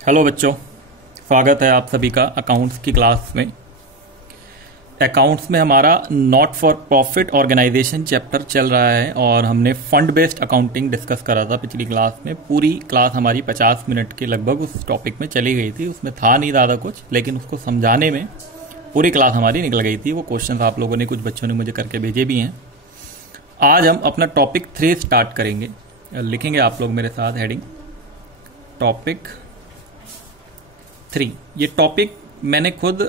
Hello बच्चों, स्वागत है आप सभी का अकाउंट्स की क्लास में। अकाउंट्स में हमारा not for profit organisation chapter चल रहा है और हमने फंड बेस्ड अकाउंटिंग डिस्कस करा था पिछली क्लास में। पूरी क्लास हमारी 50 मिनट के लगभग उस टॉपिक में चली गई थी। उसमें था नहीं ज़्यादा कुछ, लेकिन उसको समझाने में पूरी क्लास हमारी निकल गई थी। वो क्वेश्चन आप लोगों ने, कुछ बच्चों ने मुझे करके भेजे भी हैं। आज हम अपना टॉपिक 3 स्टार्ट करेंगे। लिखेंगे आप लोग मेरे साथ हेडिंग टॉपिक 3। ये टॉपिक मैंने खुद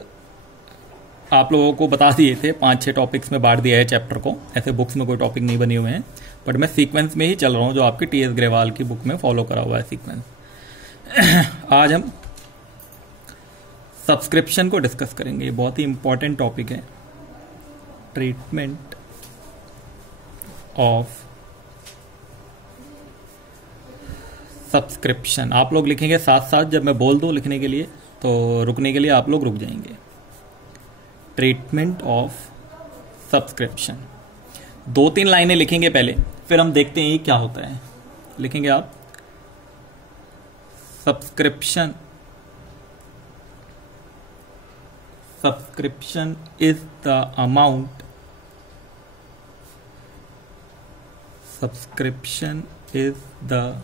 आप लोगों को बता दिए थे, 5-6 टॉपिक्स में बांट दिया है चैप्टर को। ऐसे बुक्स में कोई टॉपिक नहीं बने हुए हैं, बट मैं सीक्वेंस में ही चल रहा हूँ जो आपकी टीएस ग्रेवाल की बुक में फॉलो करा हुआ है सीक्वेंस। आज हम सब्सक्रिप्शन को डिस्कस करेंगे। ये बहुत ही इंपॉर्टेंट टॉपिक है, ट्रीटमेंट ऑफ सब्सक्रिप्शन। आप लोग लिखेंगे साथ साथ, जब मैं बोल दूं लिखने के लिए तो रुकने के लिए आप लोग रुक जाएंगे। ट्रीटमेंट ऑफ सब्सक्रिप्शन 2-3 लाइनें लिखेंगे पहले, फिर हम देखते हैं ये क्या होता है। लिखेंगे आप subscription. Subscription is the amount, subscription is the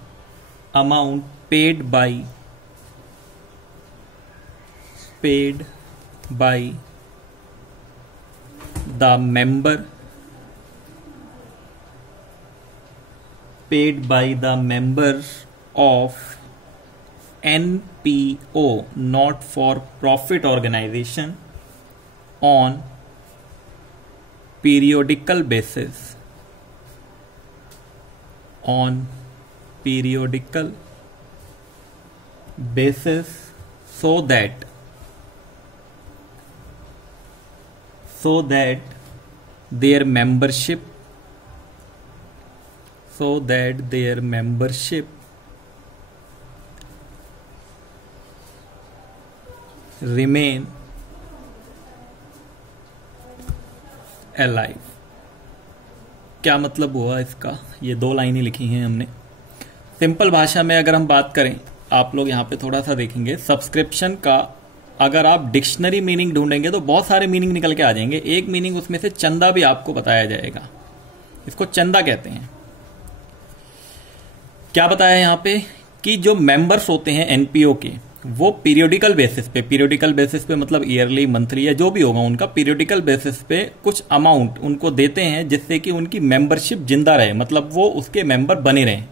amount paid by the member, paid by the members of NPO, not for profit organization, on periodical basis, on periodical basis, so that their membership remain alive। क्या मतलब हुआ इसका? ये 2 लाइनें लिखी हैं हमने। Simple भाषा में अगर हम बात करें, आप लोग यहाँ पे थोड़ा सा देखेंगे, सब्सक्रिप्शन का अगर आप डिक्शनरी मीनिंग ढूंढेंगे तो बहुत सारे मीनिंग निकल के आ जाएंगे। एक मीनिंग उसमें से चंदा भी आपको बताया जाएगा। इसको चंदा कहते हैं। क्या बताया यहाँ पे कि जो मेंबर्स होते हैं एनपीओ के, वो पीरियोडिकल बेसिस पे मतलब ईयरली, मंथली या जो भी होगा उनका, पीरियोडिकल बेसिस पे कुछ अमाउंट उनको देते हैं जिससे कि उनकी मेंबरशिप जिंदा रहे, मतलब वो उसके मेंबर बने रहें।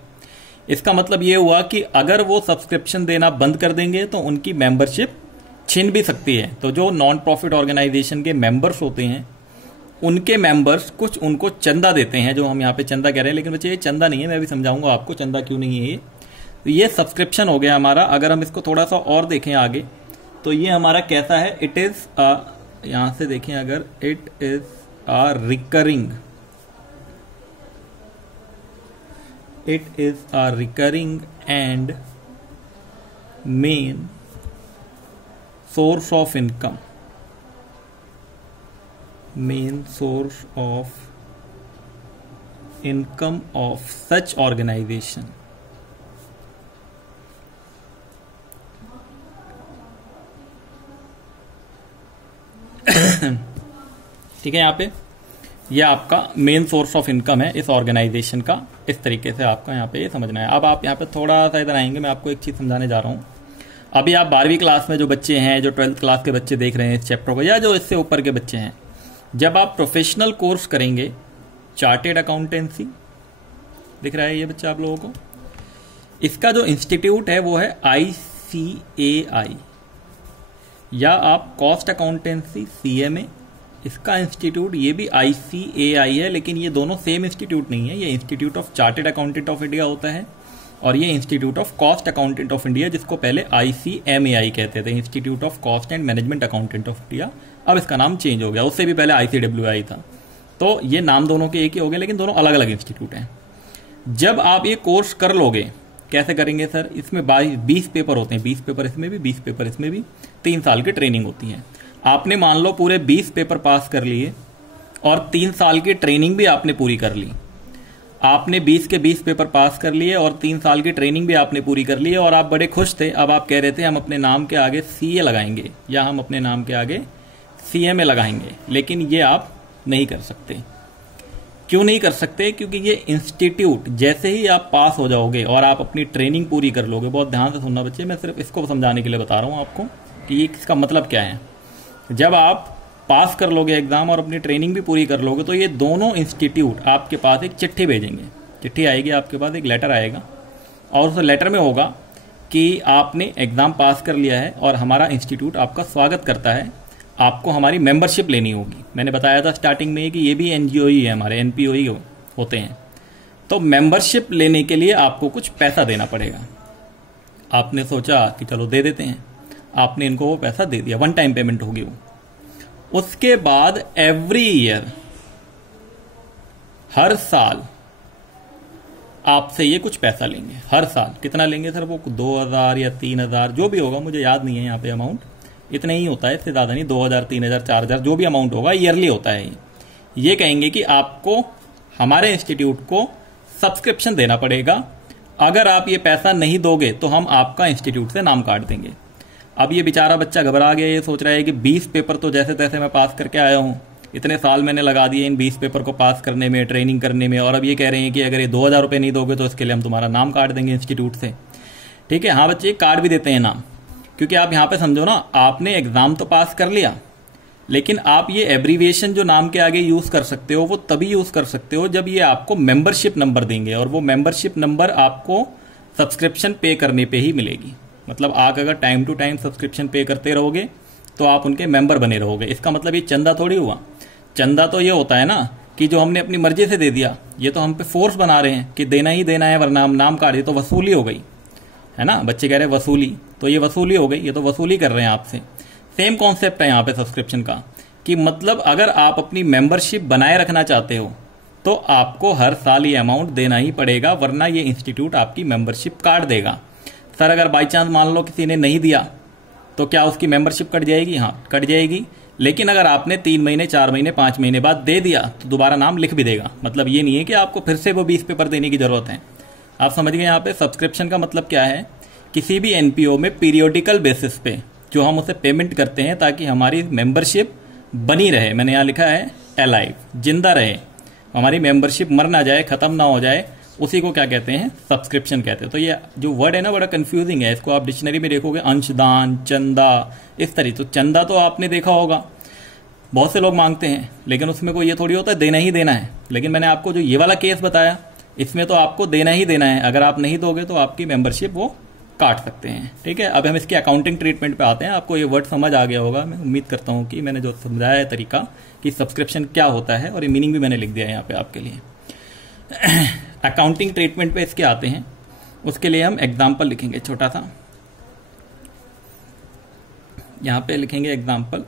इसका मतलब ये हुआ कि अगर वो सब्सक्रिप्शन देना बंद कर देंगे तो उनकी मेंबरशिप छिन भी सकती है। तो जो नॉन प्रॉफिट ऑर्गेनाइजेशन के मेंबर्स होते हैं, उनके मेंबर्स कुछ उनको चंदा देते हैं, जो हम यहाँ पे चंदा कह रहे हैं। लेकिन बच्चे ये चंदा नहीं है, मैं भी समझाऊंगा आपको चंदा क्यों नहीं है ये। तो ये सब्सक्रिप्शन हो गया हमारा। अगर हम इसको थोड़ा सा और देखें आगे, तो ये हमारा कैसा है? इट इज यहां से देखें, अगर it is a recurring, it is a recurring and main source of income, main source of income of such organization। ठीक है, यहाँ पे ये आपका मेन सोर्स ऑफ इनकम है इस ऑर्गेनाइजेशन का। इस तरीके से आपका यहाँ पे ये समझना है। अब आप यहाँ पे थोड़ा सा इधर आएंगे, मैं आपको एक चीज़ समझाने जा रहा हूँ। अभी आप 12वीं क्लास में जो बच्चे हैं, जो 12th क्लास के बच्चे देख रहे हैं इस चैप्टर को, या जो इससे ऊपर के बच्चे हैं, जब आप प्रोफेशनल कोर्स करेंगे, चार्टेड अकाउंटेंसी दिख रहा है ये बच्चा आप लोगों को, इसका जो इंस्टीट्यूट है वो है ICAI, या आप कॉस्ट अकाउंटेंसी CMA, इसका इंस्टीट्यूट ये भी ICAI है। लेकिन ये दोनों सेम इंस्टीट्यूट नहीं है। ये institute of chartered accountant of India होता है और ये institute of cost accountant of India, जिसको पहले ICMAI कहते थे, institute of cost and management accountant of India. अब इसका नाम चेंज हो गया, उससे भी पहले ICWI था। तो ये नाम दोनों के एक ही हो गए, लेकिन दोनों अलग अलग इंस्टीट्यूट हैं। जब आप ये कोर्स कर लोगे, कैसे करेंगे सर? इसमें 20 पेपर होते हैं, 20 पेपर इसमें भी, 20 पेपर इसमें भी, 3 साल की ट्रेनिंग होती है। आपने मान लो पूरे 20 पेपर पास कर लिए और 3 साल की ट्रेनिंग भी आपने पूरी कर ली। आपने 20 के 20 पेपर पास कर लिए और 3 साल की ट्रेनिंग भी आपने पूरी कर ली है और आप बड़े खुश थे। अब आप कह रहे थे हम अपने नाम के आगे CA लगाएंगे या हम अपने नाम के आगे CMA लगाएंगे, लेकिन ये आप नहीं कर सकते। क्यों नहीं कर सकते? क्योंकि ये इंस्टीट्यूट जैसे ही आप पास हो जाओगे और आप अपनी ट्रेनिंग पूरी कर लोगे, बहुत ध्यान से सुनना बच्चे, मैं सिर्फ इसको समझाने के लिए बता रहा हूं आपको कि ये इसका मतलब क्या है। जब आप पास कर लोगे एग्जाम और अपनी ट्रेनिंग भी पूरी कर लोगे तो ये दोनों इंस्टीट्यूट आपके पास एक चिट्ठी भेजेंगे। चिट्ठी आएगी आपके पास, एक लेटर आएगा और उस लेटर में होगा कि आपने एग्जाम पास कर लिया है और हमारा इंस्टीट्यूट आपका स्वागत करता है, आपको हमारी मेंबरशिप लेनी होगी। मैंने बताया था स्टार्टिंग में कि ये भी NGO ही है, हमारे NPO ही होते हैं। तो मेंबरशिप लेने के लिए आपको कुछ पैसा देना पड़ेगा। आपने सोचा कि चलो दे देते हैं, आपने इनको वो पैसा दे दिया, 1 टाइम पेमेंट होगी वो। उसके बाद एवरी ईयर, हर साल आपसे ये कुछ पैसा लेंगे। हर साल कितना लेंगे सर? वो 2000 या 3000 जो भी होगा, मुझे याद नहीं है यहाँ पे अमाउंट, इतना ही होता है, इससे ज्यादा नहीं। 2000, 3000, 4000 जो भी अमाउंट होगा, ईयरली होता है ये कहेंगे कि आपको हमारे इंस्टीट्यूट को सब्सक्रिप्शन देना पड़ेगा। अगर आप ये पैसा नहीं दोगे तो हम आपका इंस्टीट्यूट से नाम काट देंगे। अब ये बेचारा बच्चा घबरा गया, ये सोच रहा है कि 20 पेपर तो जैसे तैसे मैं पास करके आया हूं, इतने साल मैंने लगा दिए इन 20 पेपर को पास करने में, ट्रेनिंग करने में, और अब ये कह रहे हैं कि अगर ये 2000 रुपये नहीं दोगे तो इसके लिए हम तुम्हारा नाम काट देंगे इंस्टीट्यूट से। ठीक है, हाँ बच्चे, काट भी देते हैं नाम, क्योंकि आप यहां पे समझो ना, आपने एग्जाम तो पास कर लिया, लेकिन आप ये एब्रीविएशन जो नाम के आगे यूज कर सकते हो वो तभी यूज कर सकते हो जब ये आपको मेंबरशिप नंबर देंगे, और वो मेंबरशिप नंबर आपको सब्सक्रिप्शन पे करने पे ही मिलेगी। मतलब आप अगर टाइम टू टाइम सब्सक्रिप्शन पे करते रहोगे तो आप उनके मेंबर बने रहोगे। इसका मतलब ये चंदा थोड़ी हुआ। चंदा तो ये होता है ना कि जो हमने अपनी मर्जी से दे दिया, ये तो हम पे फोर्स बना रहे हैं कि देना ही देना है वरना हम नाम काट दे, तो वसूली हो गई है ना। बच्चे कह रहे हैं वसूली, तो ये वसूली हो गई, ये तो वसूली कर रहे हैं आपसे। सेम कॉन्सेप्ट है यहाँ पे सब्सक्रिप्शन का, कि मतलब अगर आप अपनी मेंबरशिप बनाए रखना चाहते हो तो आपको हर साल ये अमाउंट देना ही पड़ेगा, वरना ये इंस्टीट्यूट आपकी मेंबरशिप काट देगा। सर अगर बाई चांस मान लो किसी ने नहीं दिया तो क्या उसकी मेंबरशिप कट जाएगी? हाँ कट जाएगी, लेकिन अगर आपने 3 महीने, 4 महीने, 5 महीने बाद दे दिया तो दोबारा नाम लिख भी देगा। मतलब ये नहीं है कि आपको फिर से वो 20 पेपर देने की जरूरत है। आप समझ गए यहाँ पे सब्सक्रिप्शन का मतलब क्या है? किसी भी NPO में पीरियोडिकल बेसिस पे जो हम उसे पेमेंट करते हैं ताकि हमारी मेंबरशिप बनी रहे। मैंने यहाँ लिखा है अलाइव, जिंदा रहे, हमारी मेंबरशिप मर ना जाए, खत्म ना हो जाए, उसी को क्या कहते हैं? सब्सक्रिप्शन कहते हैं। तो ये जो वर्ड है ना बड़ा कंफ्यूजिंग है, इसको आप डिक्शनरी में देखोगे अंशदान, चंदा, इस तरह। तो चंदा तो आपने देखा होगा, बहुत से लोग मांगते हैं, लेकिन उसमें कोई ये थोड़ी होता है देना ही देना है। लेकिन मैंने आपको जो ये वाला केस बताया, इसमें तो आपको देना ही देना है। अगर आप नहीं दोगे तो आपकी मेंबरशिप वो काट सकते हैं। ठीक है, अब हम इसके अकाउंटिंग ट्रीटमेंट पे आते हैं। आपको ये वर्ड समझ आ गया होगा, मैं उम्मीद करता हूँ कि मैंने जो समझाया है तरीका कि सब्सक्रिप्शन क्या होता है, और ये मीनिंग भी मैंने लिख दिया है यहाँ पे आपके लिए। अकाउंटिंग ट्रीटमेंट पे इसके आते हैं, उसके लिए हम एग्जाम्पल लिखेंगे छोटा सा। यहां पे लिखेंगे example,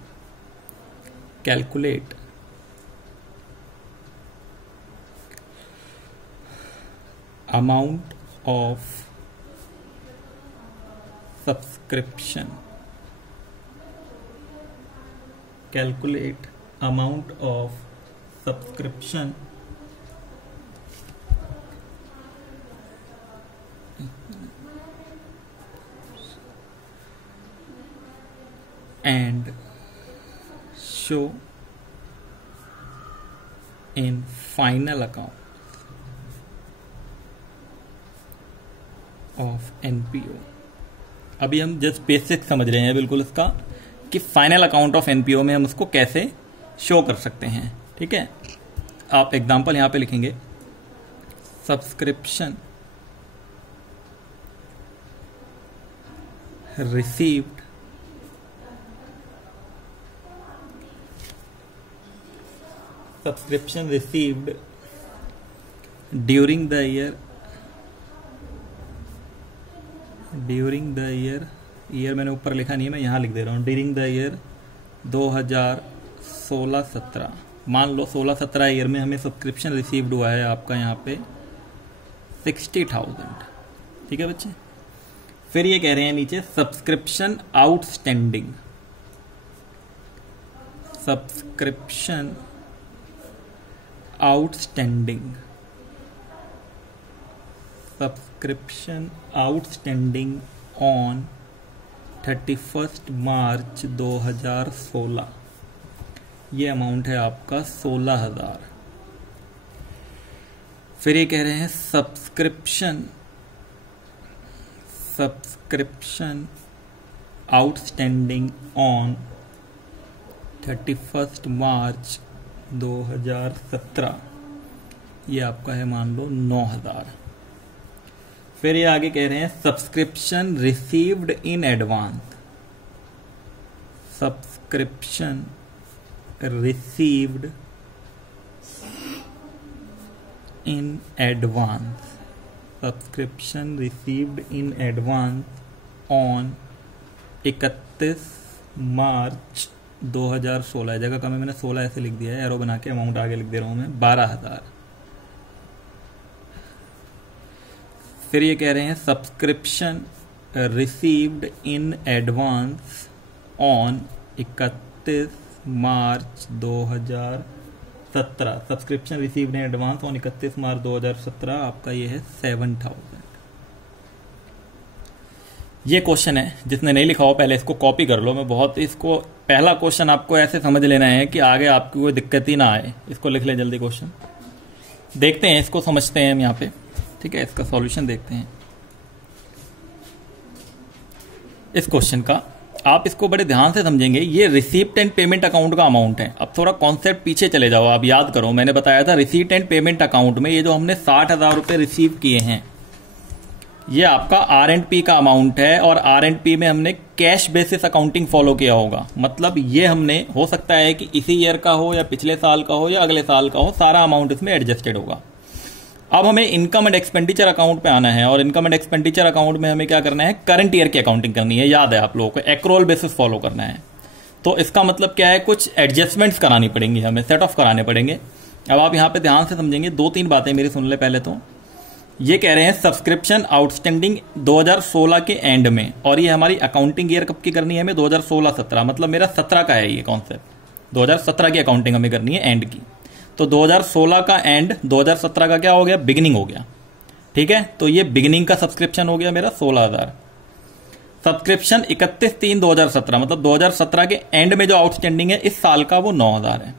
calculate amount of subscription, calculate amount of subscription and show in final account of NPO। अभी हम जस्ट बेसिक समझ रहे हैं बिल्कुल इसका, कि फाइनल अकाउंट ऑफ NPO में हम उसको कैसे शो कर सकते हैं। ठीक है, आप एग्जांपल यहां पे लिखेंगे, subscription received subscription received during the year मैंने ऊपर लिखा नहीं है, मैं यहां लिख दे रहा हूं, ड्यूरिंग द ईयर 2016-17। मान लो 16-17 ईयर में हमें सब्सक्रिप्शन रिसीव्ड हुआ है आपका यहाँ पे 60,000। ठीक है बच्चे, फिर ये कह रहे हैं नीचे subscription outstanding, subscription outstanding subscription outstanding on 31 मार्च 2016, ये अमाउंट है आपका 16,000। फिर ये कह रहे हैं सब्सक्रिप्शन आउटस्टैंडिंग ऑन 31 मार्च 2017, ये आपका है मान लो 9,000। फिर ये आगे कह रहे हैं subscription received in advance, subscription received in advance, subscription received in advance on 31 मार्च 2016, जगह कम है मैंने 16 ऐसे लिख दिया है, एरो बना के अमाउंट आगे लिख दे रहा हूं मैं, 12,000। फिर ये कह रहे हैं subscription received in advance on 31 March 2017, subscription received in advance on 31 मार्च 2017, आपका ये है 7,000। ये क्वेश्चन है, जिसने नहीं लिखा हो पहले इसको कॉपी कर लो। मैं बहुत इसको पहला क्वेश्चन आपको ऐसे समझ लेना है कि आगे आपकी कोई दिक्कत ही ना आए। इसको लिख ले जल्दी, क्वेश्चन देखते हैं, इसको समझते हैं हम यहाँ पे, ठीक है। इसका सॉल्यूशन देखते हैं इस क्वेश्चन का। आप इसको बड़े ध्यान से समझेंगे। ये रिसीप्ट एंड पेमेंट अकाउंट का अमाउंट है। अब थोड़ा कॉन्सेप्ट पीछे चले जाओ, आप याद करो, मैंने बताया था रिसीप्ट एंड पेमेंट अकाउंट में ये जो हमने 60,000 रुपए रिसीव किए हैं, ये आपका R&P का अमाउंट है, और R&P में हमने कैश बेसिस अकाउंटिंग फॉलो किया होगा। मतलब ये हमने, हो सकता है कि इसी ईयर का हो या पिछले साल का हो या अगले साल का हो, सारा अमाउंट इसमें एडजस्टेड होगा। अब हमें इनकम एंड एक्सपेंडिचर अकाउंट पे आना है, और इनकम एंड एक्सपेंडिचर अकाउंट में हमें क्या करना है, करंट ईयर की अकाउंटिंग करनी है। याद है आप लोगों को, एक्रोल बेसिस फॉलो करना है। तो इसका मतलब क्या है, कुछ एडजस्टमेंट्स करानी पड़ेंगी हमें, सेट ऑफ कराने पड़ेंगे। अब आप यहां पे ध्यान से समझेंगे, 2-3 बातें मेरी सुन ले पहले तो। ये कह रहे हैं सब्सक्रिप्शन आउटस्टैंडिंग 2016 के एंड में, और ये हमारी अकाउंटिंग ईयर कब की करनी है हमें, 2016-17, मतलब मेरा 17 का है ये कॉन्सेप्ट। 2017 की अकाउंटिंग हमें करनी है एंड की। तो 2016 का एंड 2017 का क्या हो गया, बिगिनिंग हो गया, ठीक है। तो ये बिगिनिंग का सब्सक्रिप्शन हो गया मेरा 16,000। सब्सक्रिप्शन 31/3/2017, मतलब 2017 के एंड में जो आउटस्टैंडिंग है इस साल का, वो 9,000 है,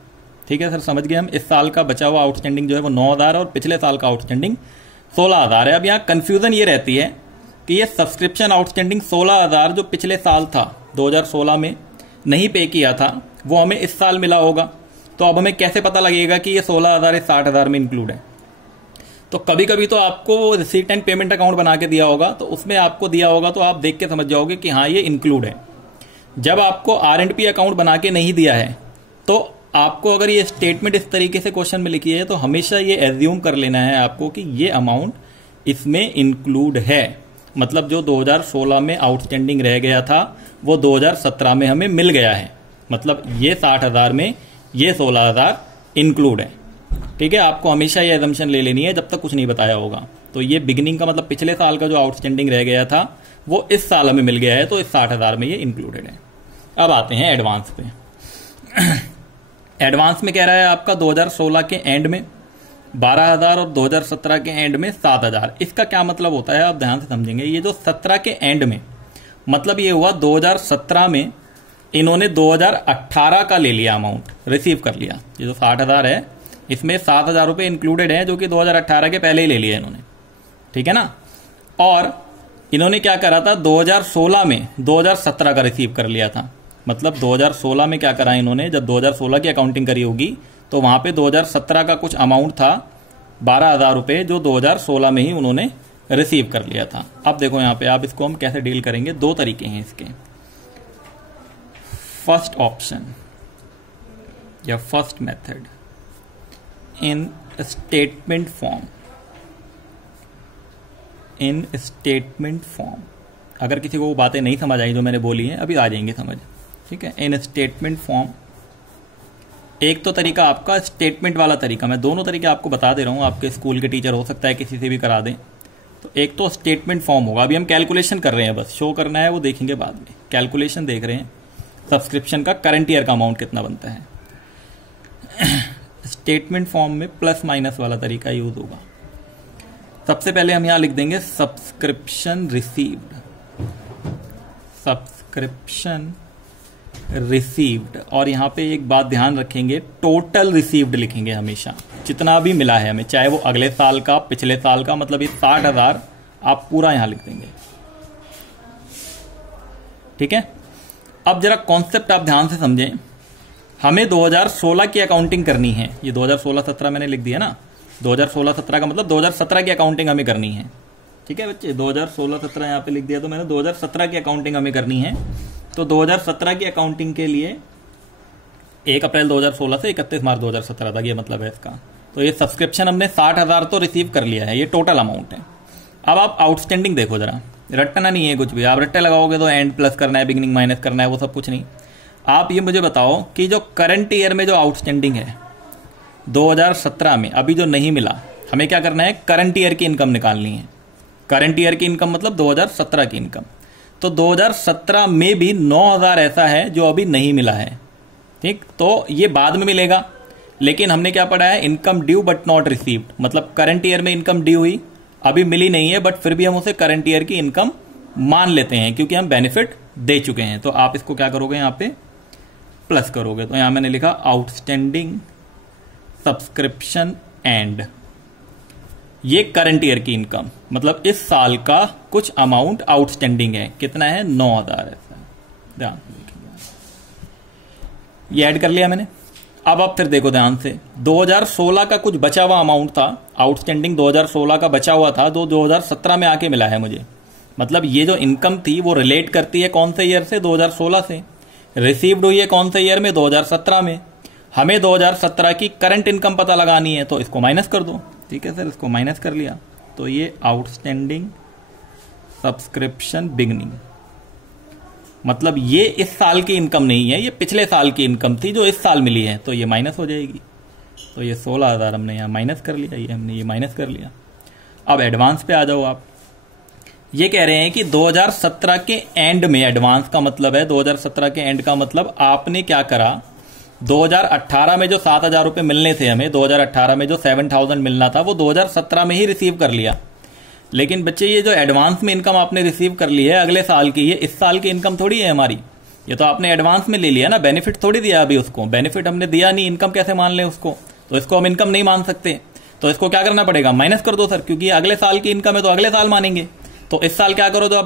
ठीक है सर, समझ गए हम। इस साल का बचा हुआ आउटस्टैंडिंग जो है वो 9,000 और पिछले साल का आउटस्टैंडिंग 16,000 है। अब यहाँ कंफ्यूजन ये रहती है कि ये सब्सक्रिप्शन आउटस्टैंडिंग 16,000 जो पिछले साल था, 2016 में नहीं पे किया था, वो हमें इस साल मिला होगा। तो अब हमें कैसे पता लगेगा कि ये 16,000 इस 60,000 में इंक्लूड है। तो कभी कभी तो आपको रिसीट एंड पेमेंट अकाउंट बना के दिया होगा, तो उसमें आपको दिया होगा तो आप देख के समझ जाओगे कि हाँ ये इंक्लूड है। जब आपको R&P अकाउंट बना के नहीं दिया है, तो आपको अगर ये स्टेटमेंट इस तरीके से क्वेश्चन में लिखी है, तो हमेशा ये एज्यूम कर लेना है आपको कि ये अमाउंट इसमें इंक्लूड है। मतलब जो 2016 में आउटस्टैंडिंग रह गया था वो 2017 में हमें मिल गया है। मतलब ये 60,000 में ये 16,000 इंक्लूड है, ठीक है। आपको हमेशा ये एजम्पशन ले लेनी है जब तक कुछ नहीं बताया होगा। तो ये बिगिनिंग का मतलब पिछले साल का जो आउटस्टैंडिंग रह गया था वो इस साल में मिल गया है, तो इस 60,000 में ये इंक्लूडेड है। अब आते हैं एडवांस पे। एडवांस में कह रहा है आपका 2016 के एंड में 12,000 और 2017 के एंड में 7,000। इसका क्या मतलब होता है आप ध्यान से समझेंगे। ये जो 17 के एंड में, मतलब ये हुआ 2017 में इन्होंने 2018 का ले लिया, अमाउंट रिसीव कर लिया। ये जो 60,000 है इसमें 7,000 रुपए इंक्लूडेड है, जो कि 2018 के पहले ही ले लिया इन्होंने, ठीक है ना। और इन्होंने क्या करा था, 2016 में 2017 का रिसीव कर लिया था। मतलब 2016 में क्या करा इन्होंने, जब 2016 की अकाउंटिंग करी होगी तो वहां पे 2017 का कुछ अमाउंट था 12,000 रुपए, जो 2016 में ही उन्होंने रिसीव कर लिया था। अब देखो यहाँ पे आप इसको हम कैसे डील करेंगे, 2 तरीके हैं इसके। फर्स्ट ऑप्शन या फर्स्ट मेथड, इन स्टेटमेंट फॉर्म, इन स्टेटमेंट फॉर्म। अगर किसी को वो बातें नहीं समझ आई जो मैंने बोली हैं, अभी आ जाएंगे समझ, ठीक है। इन स्टेटमेंट फॉर्म, एक तो तरीका आपका स्टेटमेंट वाला तरीका, मैं दोनों तरीके आपको बता दे रहा हूं, आपके स्कूल के टीचर हो सकता है किसी से भी करा दें। तो एक तो स्टेटमेंट फॉर्म होगा, अभी हम कैलकुलेशन कर रहे हैं, बस शो करना है, वो देखेंगे बाद में। कैलकुलेशन देख रहे हैं सब्सक्रिप्शन का करंट ईयर का अमाउंट कितना बनता है। स्टेटमेंट फॉर्म में प्लस माइनस वाला तरीका यूज होगा। सबसे पहले हम यहां लिख देंगे सब्सक्रिप्शन रिसीव्ड, सब्सक्रिप्शन रिसीव्ड, और यहां पे एक बात ध्यान रखेंगे, टोटल रिसीव्ड लिखेंगे हमेशा, जितना भी मिला है हमें, चाहे वो अगले साल का, पिछले साल का, मतलब ये 60,000 आप पूरा यहां लिख देंगे। ठीक है। अब जरा कॉन्सेप्ट आप ध्यान से समझें, हमें 2016 की अकाउंटिंग करनी है। ये 2016-17 मैंने लिख दिया ना, 2016-17 का मतलब 2017 की अकाउंटिंग हमें करनी है। ठीक है बच्चे, 2016-17 यहां पे लिख दिया, तो मैंने 2017 की अकाउंटिंग हमें करनी है। तो 2017 की अकाउंटिंग के लिए 1 अप्रैल 2016 से 31 मार्च 2017 तक, ये मतलब है इसका। तो ये सब्सक्रिप्शन हमने 60,000 तो रिसीव कर लिया है, ये टोटल अमाउंट है। अब आप आउटस्टैंडिंग देखो जरा, रटना नहीं है कुछ भी, आप रट्टे लगाओगे तो एंड प्लस करना है, बिगिनिंग माइनस करना है, वो सब कुछ नहीं। आप ये मुझे बताओ कि जो करंट ईयर में जो आउटस्टैंडिंग है 2017 में अभी जो नहीं मिला, हमें क्या करना है, करंट ईयर की इनकम निकालनी है। करंट ईयर की इनकम मतलब 2017 की इनकम। तो 2017 में भी 9,000 ऐसा है जो अभी नहीं मिला है। ठीक, तो ये बाद में मिलेगा, लेकिन हमने क्या पढ़ा है, income due but not received, मतलब करंट ईयर में इनकम ड्यू हुई, अभी मिली नहीं है, बट फिर भी हम उसे करंट ईयर की इनकम मान लेते हैं क्योंकि हम बेनिफिट दे चुके हैं। तो आप इसको क्या करोगे, यहां पे प्लस करोगे। तो यहां मैंने लिखा आउटस्टैंडिंग सब्सक्रिप्शन एंड, ये करंट ईयर की इनकम, मतलब इस साल का कुछ अमाउंट आउटस्टैंडिंग है, कितना है, 9,000 ऐसा। ध्यान से देखिए, ये ऐड कर लिया मैंने। अब आप फिर देखो ध्यान से, 2016 का कुछ बचा हुआ अमाउंट था, आउटस्टैंडिंग 2016 का बचा हुआ था, जो 2017 में आके मिला है मुझे। मतलब ये जो इनकम थी वो रिलेट करती है कौन से ईयर से, 2016 से। रिसीव्ड हुई है कौन से ईयर में, 2017 में। हमें 2017 की करंट इनकम पता लगानी है, तो इसको माइनस कर दो। ठीक है सर, इसको माइनस कर लिया, तो ये आउटस्टैंडिंग सब्सक्रिप्शन बिगनिंग, मतलब ये इस साल की इनकम नहीं है, ये पिछले साल की इनकम थी जो इस साल मिली है, तो ये माइनस हो जाएगी। तो ये 16,000 हमने यहां माइनस कर लिया, ये हमने ये माइनस कर लिया। अब एडवांस पे आ जाओ आप। ये कह रहे हैं कि 2017 के एंड में, एडवांस का मतलब है 2017 के एंड का मतलब आपने क्या करा, 2018 में जो 7,000 रुपए मिलने थे हमें, 2018 में जो 7,000 मिलना था वो 2017 में ही रिसीव कर लिया। लेकिन बच्चे ये जो एडवांस में इनकम आपने रिसीव कर ली है अगले साल की, ये इस साल की इनकम थोड़ी है हमारी, ये तो आपने एडवांस में ले लिया ना, बेनिफिट थोड़ी दिया अभी उसको, बेनिफिट हमने दिया नहीं, इनकम कैसे मान लें उसको, तो इसको हम इनकम नहीं मान सकते। तो इसको क्या करना पड़ेगा, माइनस कर दो सर, क्योंकि अगले साल की इनकम है तो अगले साल मानेंगे। तो इस साल क्या करो, जो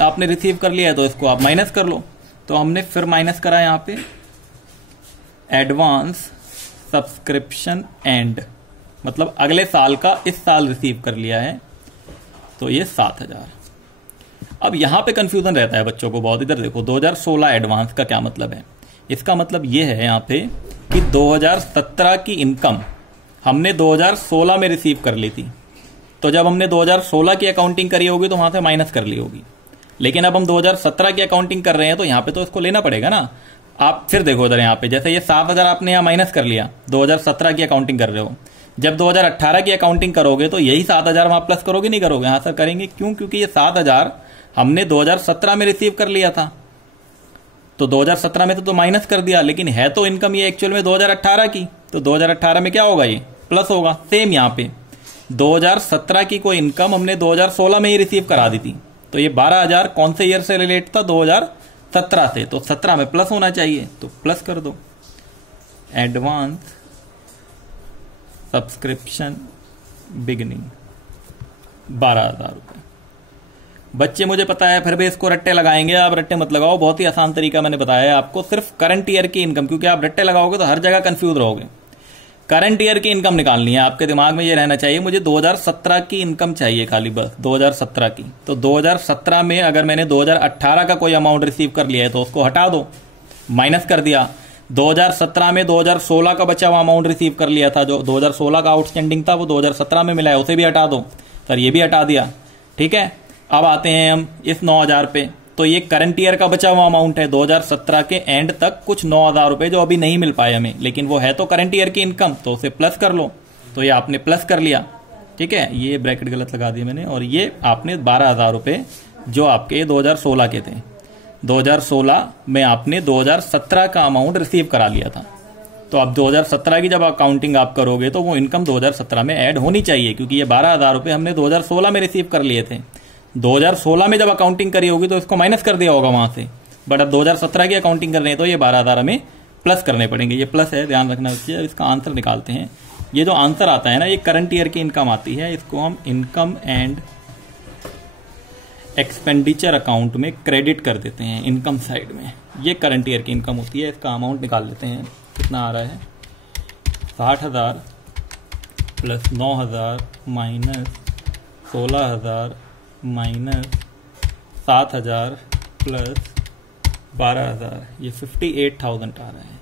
आपने रिसीव कर लिया है तो इसको आप माइनस कर लो। तो हमने फिर माइनस करा यहां पे एडवांस सब्सक्रिप्शन एंड, मतलब अगले साल का इस साल रिसीव कर लिया है, तो ये 7,000। अब यहां पे कंफ्यूजन रहता है बच्चों को बहुत, इधर देखो 2016 एडवांस का क्या मतलब है, इसका मतलब ये है यहां पे कि 2017 की इनकम हमने 2016 में रिसीव कर ली थी, तो जब हमने 2016 की अकाउंटिंग करी होगी तो वहां से माइनस कर ली होगी। लेकिन अब हम 2017 की अकाउंटिंग कर रहे हैं तो यहां पे तो इसको लेना पड़ेगा ना। आप फिर देखो इधर यहां पे, जैसे ये 7,000 आपने यहां माइनस कर लिया, 2017 की अकाउंटिंग कर रहे हो, जब 2018 की अकाउंटिंग करोगे तो यही 7,000 वहां प्लस करोगे, नहीं करोगे? हाँ सर करेंगे। क्यों? क्योंकि ये 7,000 हमने 2017 में रिसीव कर लिया था, तो 2017 में तो माइनस कर दिया, लेकिन है तो इनकम ये एक्चुअल में 2018 की, तो 2018 में क्या होगा, ये प्लस होगा। सेम यहां पे 2017 की कोई इनकम हमने 2016 में ही रिसीव करा दी थी, तो ये 12,000 कौन से ईयर से रिलेट था, 2017 से, तो 17 में प्लस होना चाहिए, तो प्लस कर दो। एडवांस सब्सक्रिप्शन बिगिनिंग 12,000 रुपए। बच्चे मुझे पता है फिर भी इसको रट्टे लगाएंगे, आप रट्टे मत लगाओ, बहुत ही आसान तरीका मैंने बताया है आपको, सिर्फ करंट ईयर की इनकम, क्योंकि आप रट्टे लगाओगे तो हर जगह कंफ्यूज रहोगे। करंट ईयर की इनकम निकालनी है, आपके दिमाग में ये रहना चाहिए मुझे 2017 की इनकम चाहिए खाली, बस 2017 की। तो 2017 में अगर मैंने 2018 का कोई अमाउंट रिसीव कर लिया है तो उसको हटा दो, माइनस कर दिया। 2017 में 2016 का बचा हुआ अमाउंट रिसीव कर लिया था, जो 2016 का आउटस्टैंडिंग था वो 2017 में मिला है, उसे भी हटा दो सर, ये भी हटा दिया। ठीक है, अब आते हैं हम इस 9,000 पे, तो ये करंट ईयर का बचा हुआ अमाउंट है, 2017 के एंड तक कुछ 9,000 रुपए जो अभी नहीं मिल पाए हमें, लेकिन वो है तो करंट ईयर की इनकम, तो उसे प्लस कर लो। तो ये आपने प्लस कर लिया, ठीक है, ये ब्रैकेट गलत लगा दिया मैंने, और ये आपने 12,000 रुपए जो आपके 2016 के थे, 2016 में आपने 2017 का अमाउंट रिसीव करा लिया था, तो अब 2017 की जब अकाउंटिंग आप करोगे तो वो इनकम 2017 में ऐड होनी चाहिए, क्योंकि ये 12,000 रुपए हमने 2016 में रिसीव कर लिए थे। 2016 में जब अकाउंटिंग करी होगी तो इसको माइनस कर दिया होगा वहां से, बट अब 2017 की अकाउंटिंग कर रहे हैं तो ये 12,000 हमें प्लस करने पड़ेंगे। ये प्लस है, ध्यान रखना चाहिए। इसका आंसर निकालते हैं। ये जो आंसर आता है ना, ये करंट ईयर की इनकम आती है, इसको हम इनकम एंड एक्सपेंडिचर अकाउंट में क्रेडिट कर देते हैं इनकम साइड में। ये करंट ईयर की इनकम होती है। इसका अमाउंट निकाल लेते हैं, कितना आ रहा है, 60,000 प्लस 9,000 माइनस 16,000 माइनस 7,000 प्लस 12,000, ये 58,000 आ रहा है।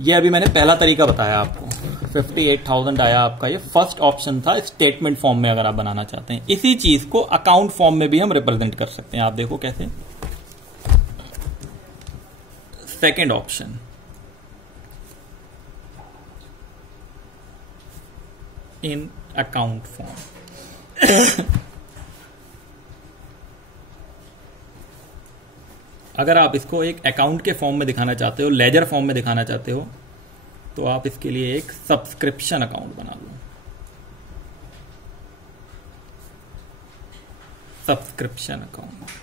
ये अभी मैंने पहला तरीका बताया आपको, 58,000 आया आपका। ये फर्स्ट ऑप्शन था स्टेटमेंट फॉर्म में अगर आप बनाना चाहते हैं। इसी चीज को अकाउंट फॉर्म में भी हम रिप्रेजेंट कर सकते हैं। आप देखो कैसे, सेकेंड ऑप्शन, इन अकाउंट फॉर्म। अगर आप इसको एक अकाउंट के फॉर्म में दिखाना चाहते हो, लेजर फॉर्म में दिखाना चाहते हो, तो आप इसके लिए एक सब्सक्रिप्शन अकाउंट बना लो। सब्सक्रिप्शन अकाउंट,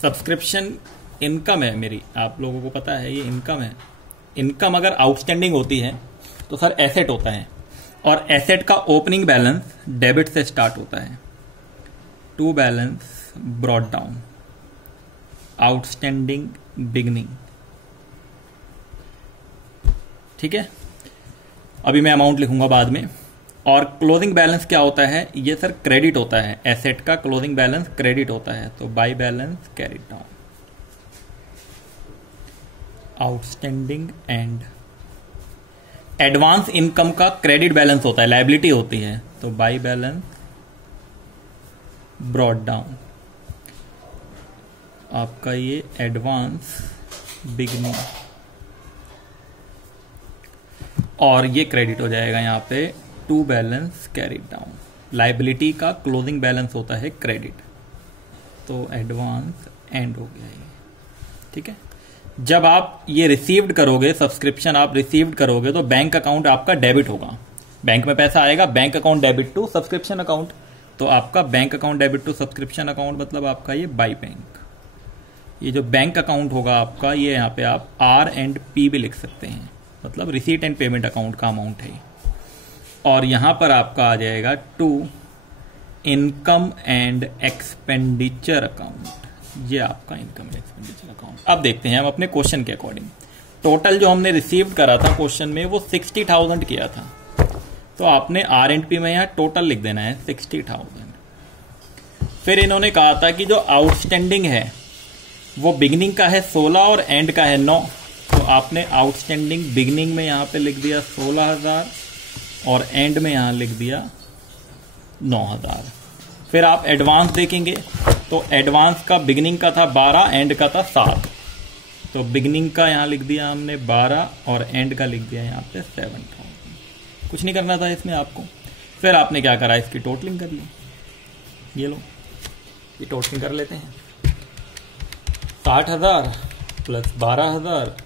सब्सक्रिप्शन इनकम है मेरी, आप लोगों को पता है ये इनकम है। इनकम अगर आउटस्टैंडिंग होती है तो सर एसेट होता है, और एसेट का ओपनिंग बैलेंस डेबिट से स्टार्ट होता है, to balance brought down, outstanding beginning. ठीक है, अभी मैं अमाउंट लिखूंगा बाद में। और क्लोजिंग बैलेंस क्या होता है, ये सर क्रेडिट होता है। एसेट का क्लोजिंग बैलेंस क्रेडिट होता है, तो by balance carry down, outstanding and advance income का क्रेडिट बैलेंस होता है, लायबिलिटी होती है, तो बाय बैलेंस ब्रॉट डाउन, आपका ये एडवांस बिगनिंग, और ये क्रेडिट हो जाएगा यहाँ पे to balance carry down. Liability का क्लोजिंग बैलेंस होता है क्रेडिट, तो एडवांस एंड हो गया ये। ठीक है, जब आप ये रिसीव्ड करोगे, सब्सक्रिप्शन आप रिसीव्ड करोगे, तो बैंक अकाउंट आपका डेबिट होगा। बैंक में पैसा आएगा, bank account debit to subscription account, तो आपका bank account debit to subscription account मतलब आपका ये बाय बैंक। ये जो बैंक अकाउंट होगा आपका, ये यहाँ पे आप R&P भी लिख सकते हैं, मतलब रिसीट एंड पेमेंट अकाउंट का अमाउंट है। और यहां पर आपका आ जाएगा to income and expenditure account, ये आपका इनकम एंड एक्सपेंडिचर अकाउंट। अब देखते हैं हम अपने क्वेश्चन के अकॉर्डिंग। टोटल जो हमने रिसीव करा था क्वेश्चन में वो 60,000 किया था, तो आपने R&P में यहां टोटल लिख देना है 60,000। फिर इन्होंने कहा था कि जो आउटस्टैंडिंग है वो बिगनिंग का है 16 और एंड का है 9, तो आपने आउटस्टैंडिंग बिगनिंग में यहां पे लिख दिया 16,000 और एंड में यहां लिख दिया 9,000। फिर आप एडवांस देखेंगे तो एडवांस का बिगनिंग का था 12, एंड का था 7, तो बिगनिंग का यहां लिख दिया हमने 12 और एंड का लिख दिया यहां पे 7,000। कुछ नहीं करना था इसमें आपको। फिर आपने क्या करा, इसकी टोटलिंग कर ली। ये लो, ये टोटलिंग कर लेते हैं। 60,000 प्लस 12,000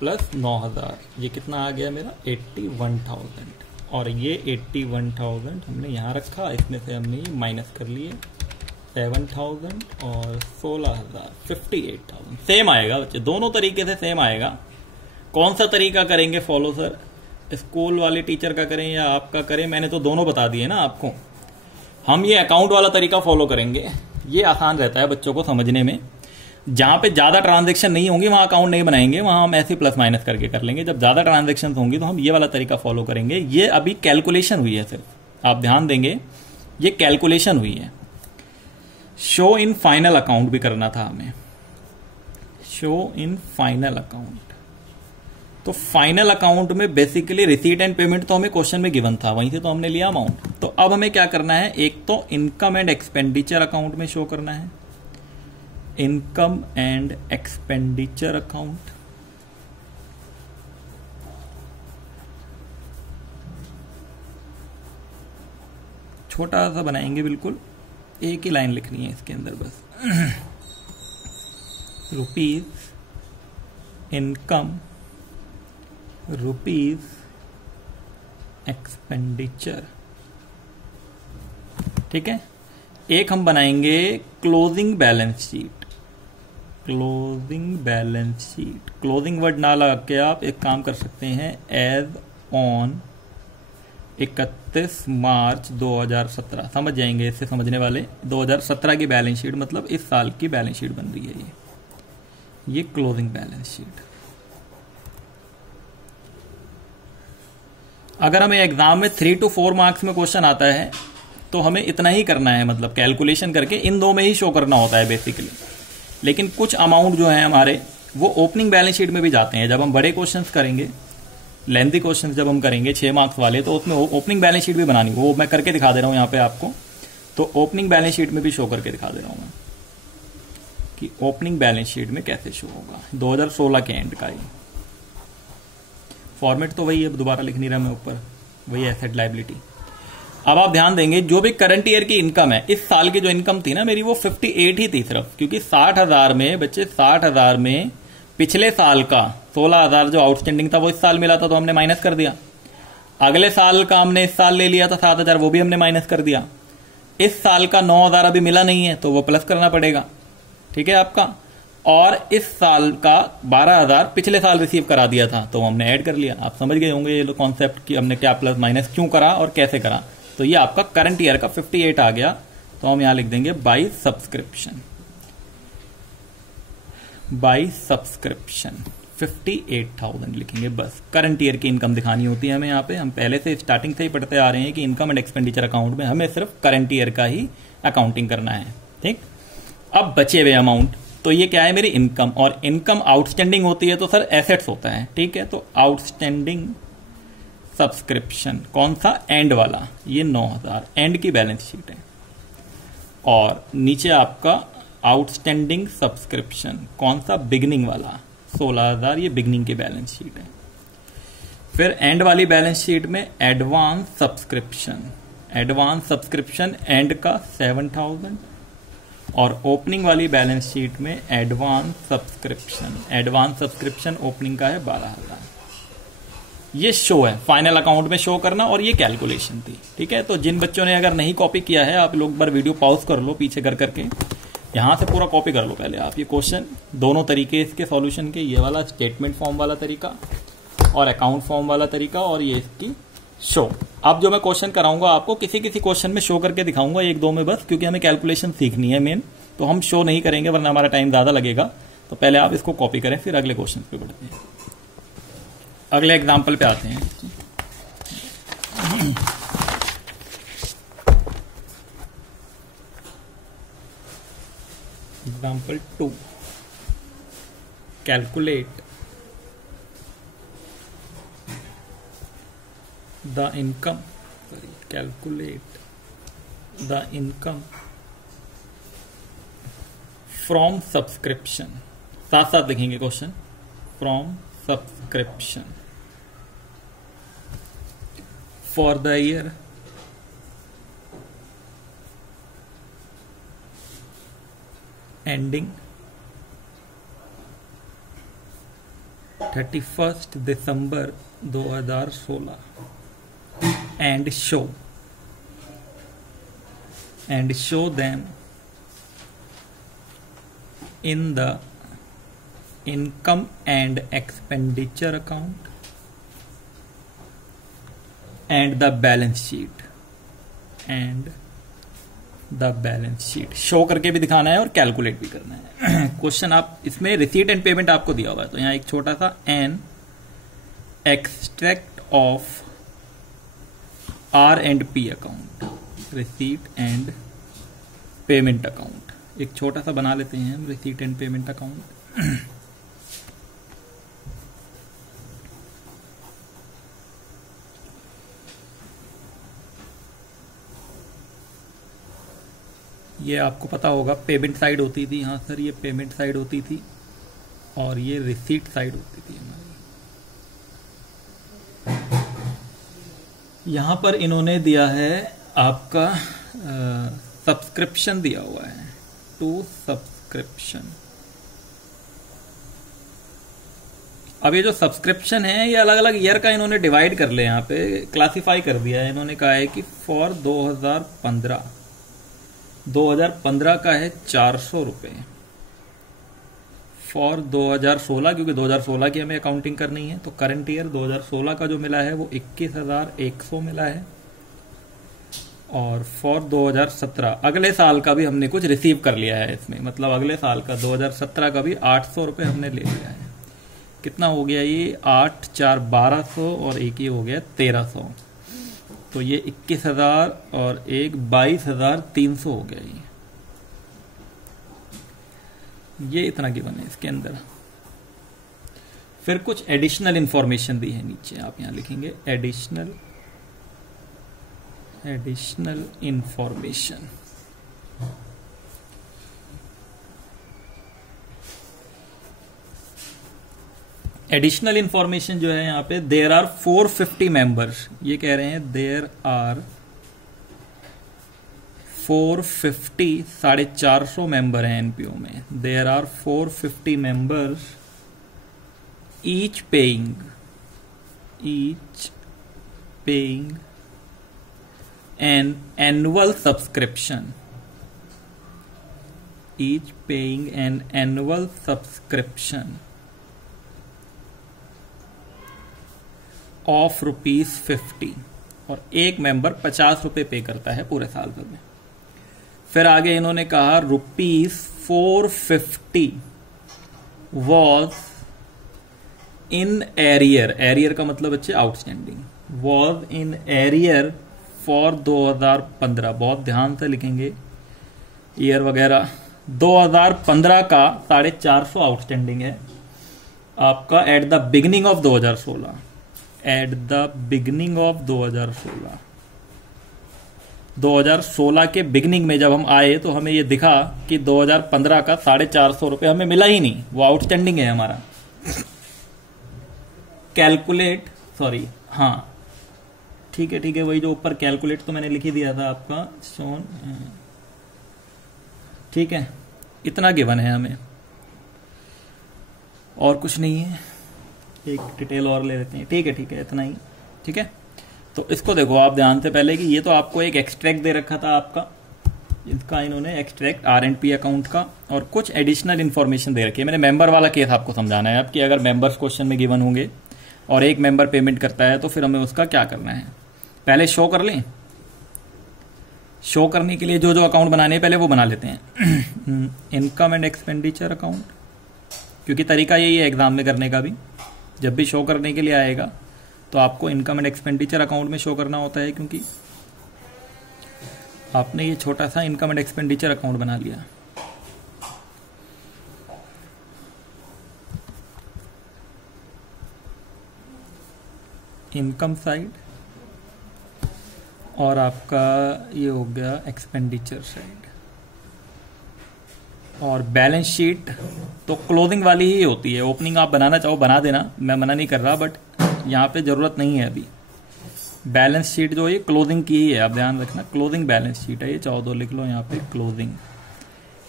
प्लस 9,000, ये कितना आ गया मेरा 81,000। और ये 81,000 हमने यहाँ रखा, इसमें से हमने ये माइनस कर लिए 7,000 और 16,000, 58,000। सेम आएगा बच्चे, दोनों तरीके से सेम आएगा। कौन सा तरीका करेंगे फॉलो सर, स्कूल वाले टीचर का करें या आपका करें, मैंने तो दोनों बता दिए ना आपको। हम ये अकाउंट वाला तरीका फॉलो करेंगे, ये आसान रहता है बच्चों को समझने में। जहां पे ज्यादा ट्रांजैक्शन नहीं होंगी वहां अकाउंट नहीं बनाएंगे, वहां हम ऐसे प्लस माइनस करके कर लेंगे। जब ज्यादा ट्रांजैक्शन होंगी तो हम ये वाला तरीका फॉलो करेंगे। ये अभी कैलकुलेशन हुई है, सिर्फ आप ध्यान देंगे, ये कैलकुलेशन हुई है। शो इन फाइनल अकाउंट भी करना था हमें, शो इन फाइनल अकाउंट। तो फाइनल अकाउंट में बेसिकली रिसीट एंड पेमेंट तो हमें क्वेश्चन में गिवन था, वहीं से तो हमने लिया अमाउंट। तो अब हमें क्या करना है, एक तो इनकम एंड एक्सपेंडिचर अकाउंट में शो करना है, इनकम एंड एक्सपेंडिचर अकाउंट। छोटा सा बनाएंगे, बिल्कुल एक ही लाइन लिखनी है इसके अंदर बस। रुपीज इनकम, रुपीज एक्सपेंडिचर, ठीक है। एक हम बनाएंगे closing balance sheet. Closing balance sheet, closing word ना लगा के आप एक काम कर सकते हैं, एज ऑन 31 मार्च 2017, समझ जाएंगे इससे समझने वाले। 2017 की बैलेंस शीट मतलब इस साल की बैलेंस शीट बन रही है ये क्लोजिंग बैलेंस शीट। अगर हमें एग्जाम में 3 to 4 मार्क्स में क्वेश्चन आता है तो हमें इतना ही करना है, मतलब कैलकुलेशन करके इन दो में ही शो करना होता है बेसिकली। लेकिन कुछ अमाउंट जो है हमारे वो ओपनिंग बैलेंस शीट में भी जाते हैं। जब हम बड़े क्वेश्चंस करेंगे, लेंथी क्वेश्चंस जब हम करेंगे 6 मार्क्स वाले, तो उसमें ओपनिंग बैलेंस शीट भी बनानी, वो मैं करके दिखा दे रहा हूं यहाँ पे आपको। तो ओपनिंग बैलेंस शीट में भी शो करके दिखा दे रहा हूं मैं कि ओपनिंग बैलेंस शीट में कैसे शो होगा 2016 के एंड का ही। फॉर्मेट तो वही है, दोबारा लिख नहीं रहा मैं ऊपर, वही एसेट लायबिलिटी। अब आप ध्यान देंगे, जो भी करंट ईयर की इनकम है, इस साल की जो इनकम थी ना मेरी, वो 58 ही थी सिर्फ, क्योंकि 60,000 में बच्चे 60,000 में पिछले साल का 16,000 जो आउटस्टैंडिंग था वो इस साल मिला था, तो हमने माइनस कर दिया। अगले साल का हमने इस साल ले लिया था 7,000, वो भी हमने माइनस कर दिया। इस साल का 9,000 अभी मिला नहीं है, तो वो प्लस करना पड़ेगा, ठीक है आपका। और इस साल का 12,000 पिछले साल रिसीव करा दिया था, तो हमने ऐड कर लिया। आप समझ गए होंगे ये कॉन्सेप्ट कि हमने क्या प्लस माइनस क्यों करा और कैसे करा। तो ये आपका करंट ईयर का 58 आ गया, तो हम यहां लिख देंगे बाय सब्सक्रिप्शन। बाय सब्सक्रिप्शन 58,000 लिखेंगे बस। करंट ईयर की इनकम दिखानी होती है हमें यहाँ पे। हम पहले से स्टार्टिंग से ही पढ़ते आ रहे हैं कि इनकम एंड एक्सपेंडिचर अकाउंट में हमें सिर्फ करंट ईयर का ही अकाउंटिंग करना है, ठीक। अब बचे हुए अमाउंट, तो ये क्या है मेरी इनकम, और इनकम आउटस्टैंडिंग होती है तो सर एसेट्स होता है, ठीक है। तो आउटस्टैंडिंग सब्सक्रिप्शन कौन सा, एंड वाला, ये 9,000 एंड की बैलेंस शीट है। और नीचे आपका आउटस्टैंडिंग सब्सक्रिप्शन कौन सा, बिगिनिंग वाला 16,000, ये बिगिनिंग की बैलेंस शीट है। फिर एंड वाली बैलेंस शीट में advance subscription, advance subscription and का 7,000, और ओपनिंग वाली बैलेंस शीट में एडवांस सब्सक्रिप्शन ओपनिंग का है 12,000। ये शो है, फाइनल अकाउंट में शो करना, और ये कैलकुलेशन थी, ठीक है। तो जिन बच्चों ने अगर नहीं कॉपी किया है, आप लोग बार वीडियो पॉज कर लो पीछे कर करके, यहां से पूरा कॉपी कर लो पहले आप। ये क्वेश्चन दोनों तरीके इसके सॉल्यूशन के, ये वाला स्टेटमेंट फॉर्म वाला तरीका और अकाउंट फॉर्म वाला तरीका, और ये इसकी शो। अब जो मैं क्वेश्चन कराऊंगा आपको, किसी किसी क्वेश्चन में शो करके दिखाऊंगा, 1-2 में बस, क्योंकि हमें कैलकुलेशन सीखनी है मेन, तो हम शो नहीं करेंगे वरना हमारा टाइम ज्यादा लगेगा। तो पहले आप इसको कॉपी करें, फिर अगले क्वेश्चन पे बढ़ते हैं। अगले एग्जाम्पल पे आते हैं। Example 2, calculate the income, calculate the income from subscription, साथ साथ लिखेंगे question, from subscription for the year ending 31 December 2016 and show them in the income and expenditure account and the balance sheet show करके भी दिखाना है और calculate भी करना है। क्वेश्चन आप इसमें रिसीट एंड पेमेंट आपको दिया हुआ है, तो यहां एक छोटा सा an extract of R&P account, receipt and payment account, एक छोटा सा बना लेते हैं हम, रिसीट एंड पेमेंट अकाउंट। ये आपको पता होगा पेमेंट साइड होती थी। हाँ सर, ये पेमेंट साइड होती थी और ये रिसीट साइड होती थी हमारी। यहां पर इन्होंने दिया है आपका सब्सक्रिप्शन दिया हुआ है, टू सब्सक्रिप्शन। अब ये जो सब्सक्रिप्शन है ये अलग अलग ईयर का इन्होंने डिवाइड कर लिया, यहाँ पे क्लासिफाई कर दिया है। इन्होंने कहा है कि फॉर 2015 का है 400 रुपए। फॉर 2016, क्योंकि 2016 की हमें अकाउंटिंग करनी है, तो करंट ईयर 2016 का जो मिला है वो 21,100 मिला है। और फॉर 2017 अगले साल का भी हमने कुछ रिसीव कर लिया है इसमें, मतलब अगले साल का 2017 का भी 800 रुपए हमने ले लिया है। कितना हो गया ये? 8 4 1200 और एक ये हो गया 1300, तो ये 21,000 और एक 22,300 हो गया। ये इतना गिवन है इसके अंदर। फिर कुछ एडिशनल इंफॉर्मेशन दी है नीचे, आप यहां लिखेंगे एडिशनल इंफॉर्मेशन। एडिशनल इंफॉर्मेशन जो है यहाँ पे, देयर आर 450 मेंबर्स। ये कह रहे हैं देयर आर 450, 450 मेंबर हैं एनपीओ में। There are 450 members, each paying an annual subscription, each paying an annual subscription of ₹50, और एक मेंबर 50 रुपए पे करता है पूरे साल भर में। फिर आगे इन्होंने कहा ₹450 वॉज इन एरियर। एरियर का मतलब बच्चे outstanding. Was in arrear for 2015। बहुत ध्यान से लिखेंगे ईयर वगैरह। 2015 का 450 आउटस्टैंडिंग है आपका at the beginning of 2016। At the beginning of 2016 के बिगिनिंग में जब हम आए तो हमें ये दिखा कि 2015 का 450 रुपए हमें मिला ही नहीं, वो आउटस्टैंडिंग है हमारा। कैलकुलेट, सॉरी, हाँ ठीक है, वही जो ऊपर कैलकुलेट तो मैंने लिख ही दिया था आपका शोन। ठीक है, इतना गिवन है हमें और कुछ नहीं है। एक डिटेल और ले लेते हैं। ठीक है, इतना ही। ठीक है, तो इसको देखो आप ध्यान से पहले कि ये तो आपको एक एक्सट्रैक्ट दे रखा था आपका, इसका इन्होंने एक्सट्रैक्ट R&P अकाउंट का, और कुछ एडिशनल इन्फॉर्मेशन दे रखी है। मैंने मेंबर वाला केस आपको समझाना है अब कि अगर मेंबर्स क्वेश्चन में गिवन होंगे और एक मेंबर पेमेंट करता है तो फिर हमें उसका क्या करना है। पहले शो कर लें। शो करने के लिए जो जो अकाउंट बनाने हैं पहले वो बना लेते हैं। इनकम एंड एक्सपेंडिचर अकाउंट, क्योंकि तरीका यही है एग्जाम में करने का भी। जब भी शो करने के लिए आएगा तो आपको इनकम एंड एक्सपेंडिचर अकाउंट में शो करना होता है, क्योंकि आपने ये छोटा सा इनकम एंड एक्सपेंडिचर अकाउंट बना लिया। इनकम साइड और आपका ये हो गया एक्सपेंडिचर साइड। और बैलेंस शीट तो क्लोजिंग वाली ही होती है। ओपनिंग आप बनाना चाहो बना देना, मैं मना नहीं कर रहा, बट यहाँ पे जरूरत नहीं है अभी। बैलेंस शीट जो ये क्लोजिंग की ही है, आप ध्यान रखना। क्लोजिंग बैलेंस शीट है ये, 14 लिख लो यहाँ पे।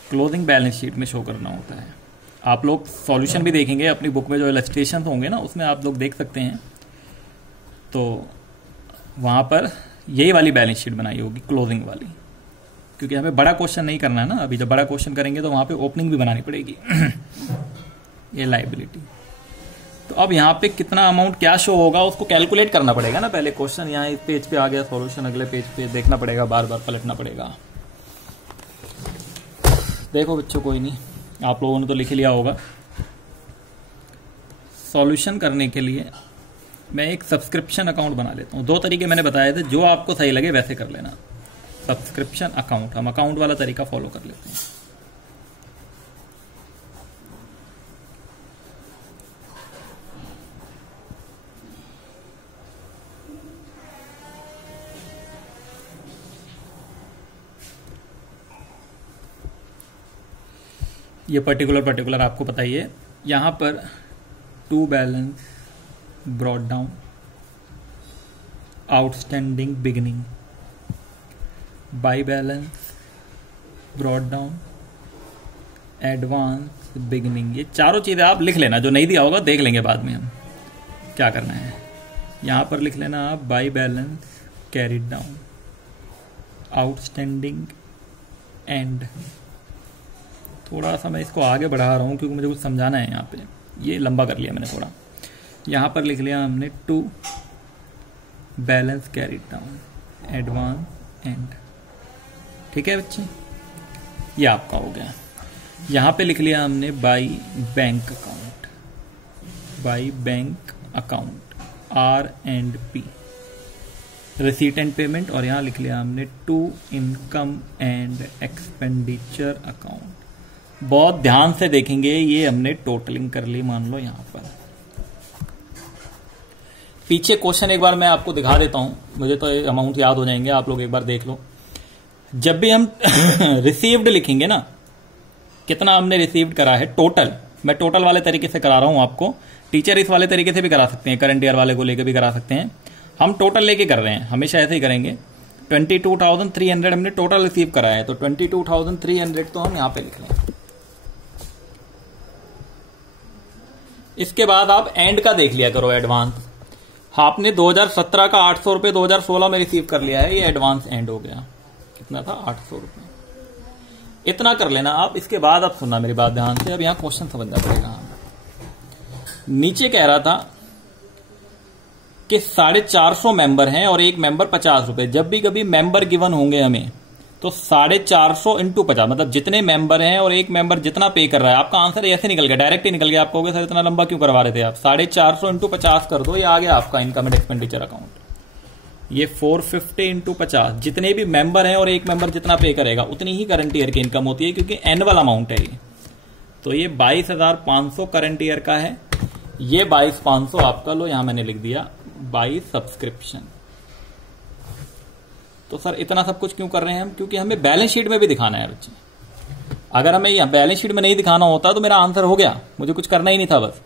क्लोजिंग बैलेंस शीट में शो करना होता है। आप लोग सॉल्यूशन भी देखेंगे अपनी बुक में, जो इलस्ट्रेशन होंगे ना उसमें आप लोग देख सकते हैं, तो वहां पर यही वाली बैलेंस शीट बनाई होगी, क्लोजिंग वाली। क्योंकि हमें बड़ा क्वेश्चन नहीं करना है ना अभी। जब बड़ा क्वेश्चन करेंगे तो वहां पे ओपनिंग भी बनानी पड़ेगी। ये लायबिलिटी। तो अब यहाँ पे कितना अमाउंट क्या शो होगा उसको कैलकुलेट करना पड़ेगा ना पहले। क्वेश्चन यहाँ इस पेज पे आ गया, सॉल्यूशन अगले पेज पे देखना पड़ेगा, बार बार पलटना पड़ेगा। देखो बच्चों, कोई नहीं, आप लोगों ने तो लिख लिया होगा। सॉल्यूशन करने के लिए मैं एक सब्सक्रिप्शन अकाउंट बना लेता हूँ। 2 तरीके मैंने बताए थे, जो आपको सही लगे वैसे कर लेना। सब्सक्रिप्शन अकाउंट, हम अकाउंट वाला तरीका फॉलो कर लेते हैं। ये पर्टिकुलर आपको पता ही है। यहाँ पर to balance brought down, outstanding beginning, by balance brought down, advance beginning, ये चारों चीज़ें आप लिख लेना। जो नहीं दिया होगा देख लेंगे बाद में हम क्या करना है। यहाँ पर लिख लेना आप by balance carried down, outstanding and. थोड़ा सा मैं इसको आगे बढ़ा रहा हूँ क्योंकि मुझे कुछ समझाना है। यहाँ पे ये लंबा कर लिया मैंने थोड़ा। यहाँ पर लिख लिया हमने to balance carried down, advance end. ठीक है बच्चे, ये आपका हो गया। यहाँ पे लिख लिया हमने by bank account, by bank account, R and P, receipt and payment. और यहाँ लिख लिया हमने to income and expenditure account. बहुत ध्यान से देखेंगे, ये हमने टोटलिंग कर ली मान लो। यहाँ पर पीछे क्वेश्चन एक बार मैं आपको दिखा देता हूं, मुझे तो अमाउंट याद हो जाएंगे, आप लोग एक बार देख लो। जब भी हम रिसीव्ड लिखेंगे ना, कितना हमने रिसीव्ड करा है टोटल, मैं टोटल वाले तरीके से करा रहा हूं आपको। टीचर इस वाले तरीके से भी करा सकते हैं, करंट ईयर वाले को लेकर भी करा सकते हैं। हम टोटल लेके कर रहे हैं, हमेशा ऐसे ही करेंगे। 22,300 हमने टोटल रिसीव करा है, तो 22,300 तो हम यहां पे लिख लें। इसके बाद आप एंड का देख लिया करो, एडवांस। आपने 2017 का 800 रुपए 2016 में रिसीव कर लिया है, ये एडवांस एंड हो गया। कितना था? 800 रुपए। इतना कर लेना आप। इसके बाद अब सुनना मेरी बात ध्यान से, अब यहां क्वेश्चन समझना पड़ेगा। नीचे कह रहा था कि 450 मेंबर हैं और एक मेंबर 50 रुपए। जब भी कभी मेंबर गिवन होंगे हमें, तो 450 इंटू 50, मतलब जितने मेंबर हैं और एक मेंबर जितना पे कर रहा है। आपका आंसर ऐसे निकल गया, डायरेक्ट ही निकल गया। आप कहोगे सर इतना लंबा क्यों करवा रहे थे आप? 450 इंटू 50 कर दो, ये आ गया आपका इनकम एंड एक्सपेंडिचर अकाउंट। ये 450 इंटू 50, जितने भी मेंबर हैं और एक मेंबर जितना पे करेगा उतनी ही करंट ईयर की इनकम होती है, क्योंकि एनुअल अमाउंट है ये। तो ये 22,500 करंट ईयर का है। ये 22,500 आपका, लो यहां मैंने लिख दिया बाई सब्सक्रिप्शन। तो सर इतना सब कुछ क्यों कर रहे हैं हम? क्योंकि हमें बैलेंस शीट में भी दिखाना है बच्चे। अगर हमें यहाँ बैलेंस शीट में नहीं दिखाना होता तो मेरा आंसर हो गया, मुझे कुछ करना ही नहीं था बस।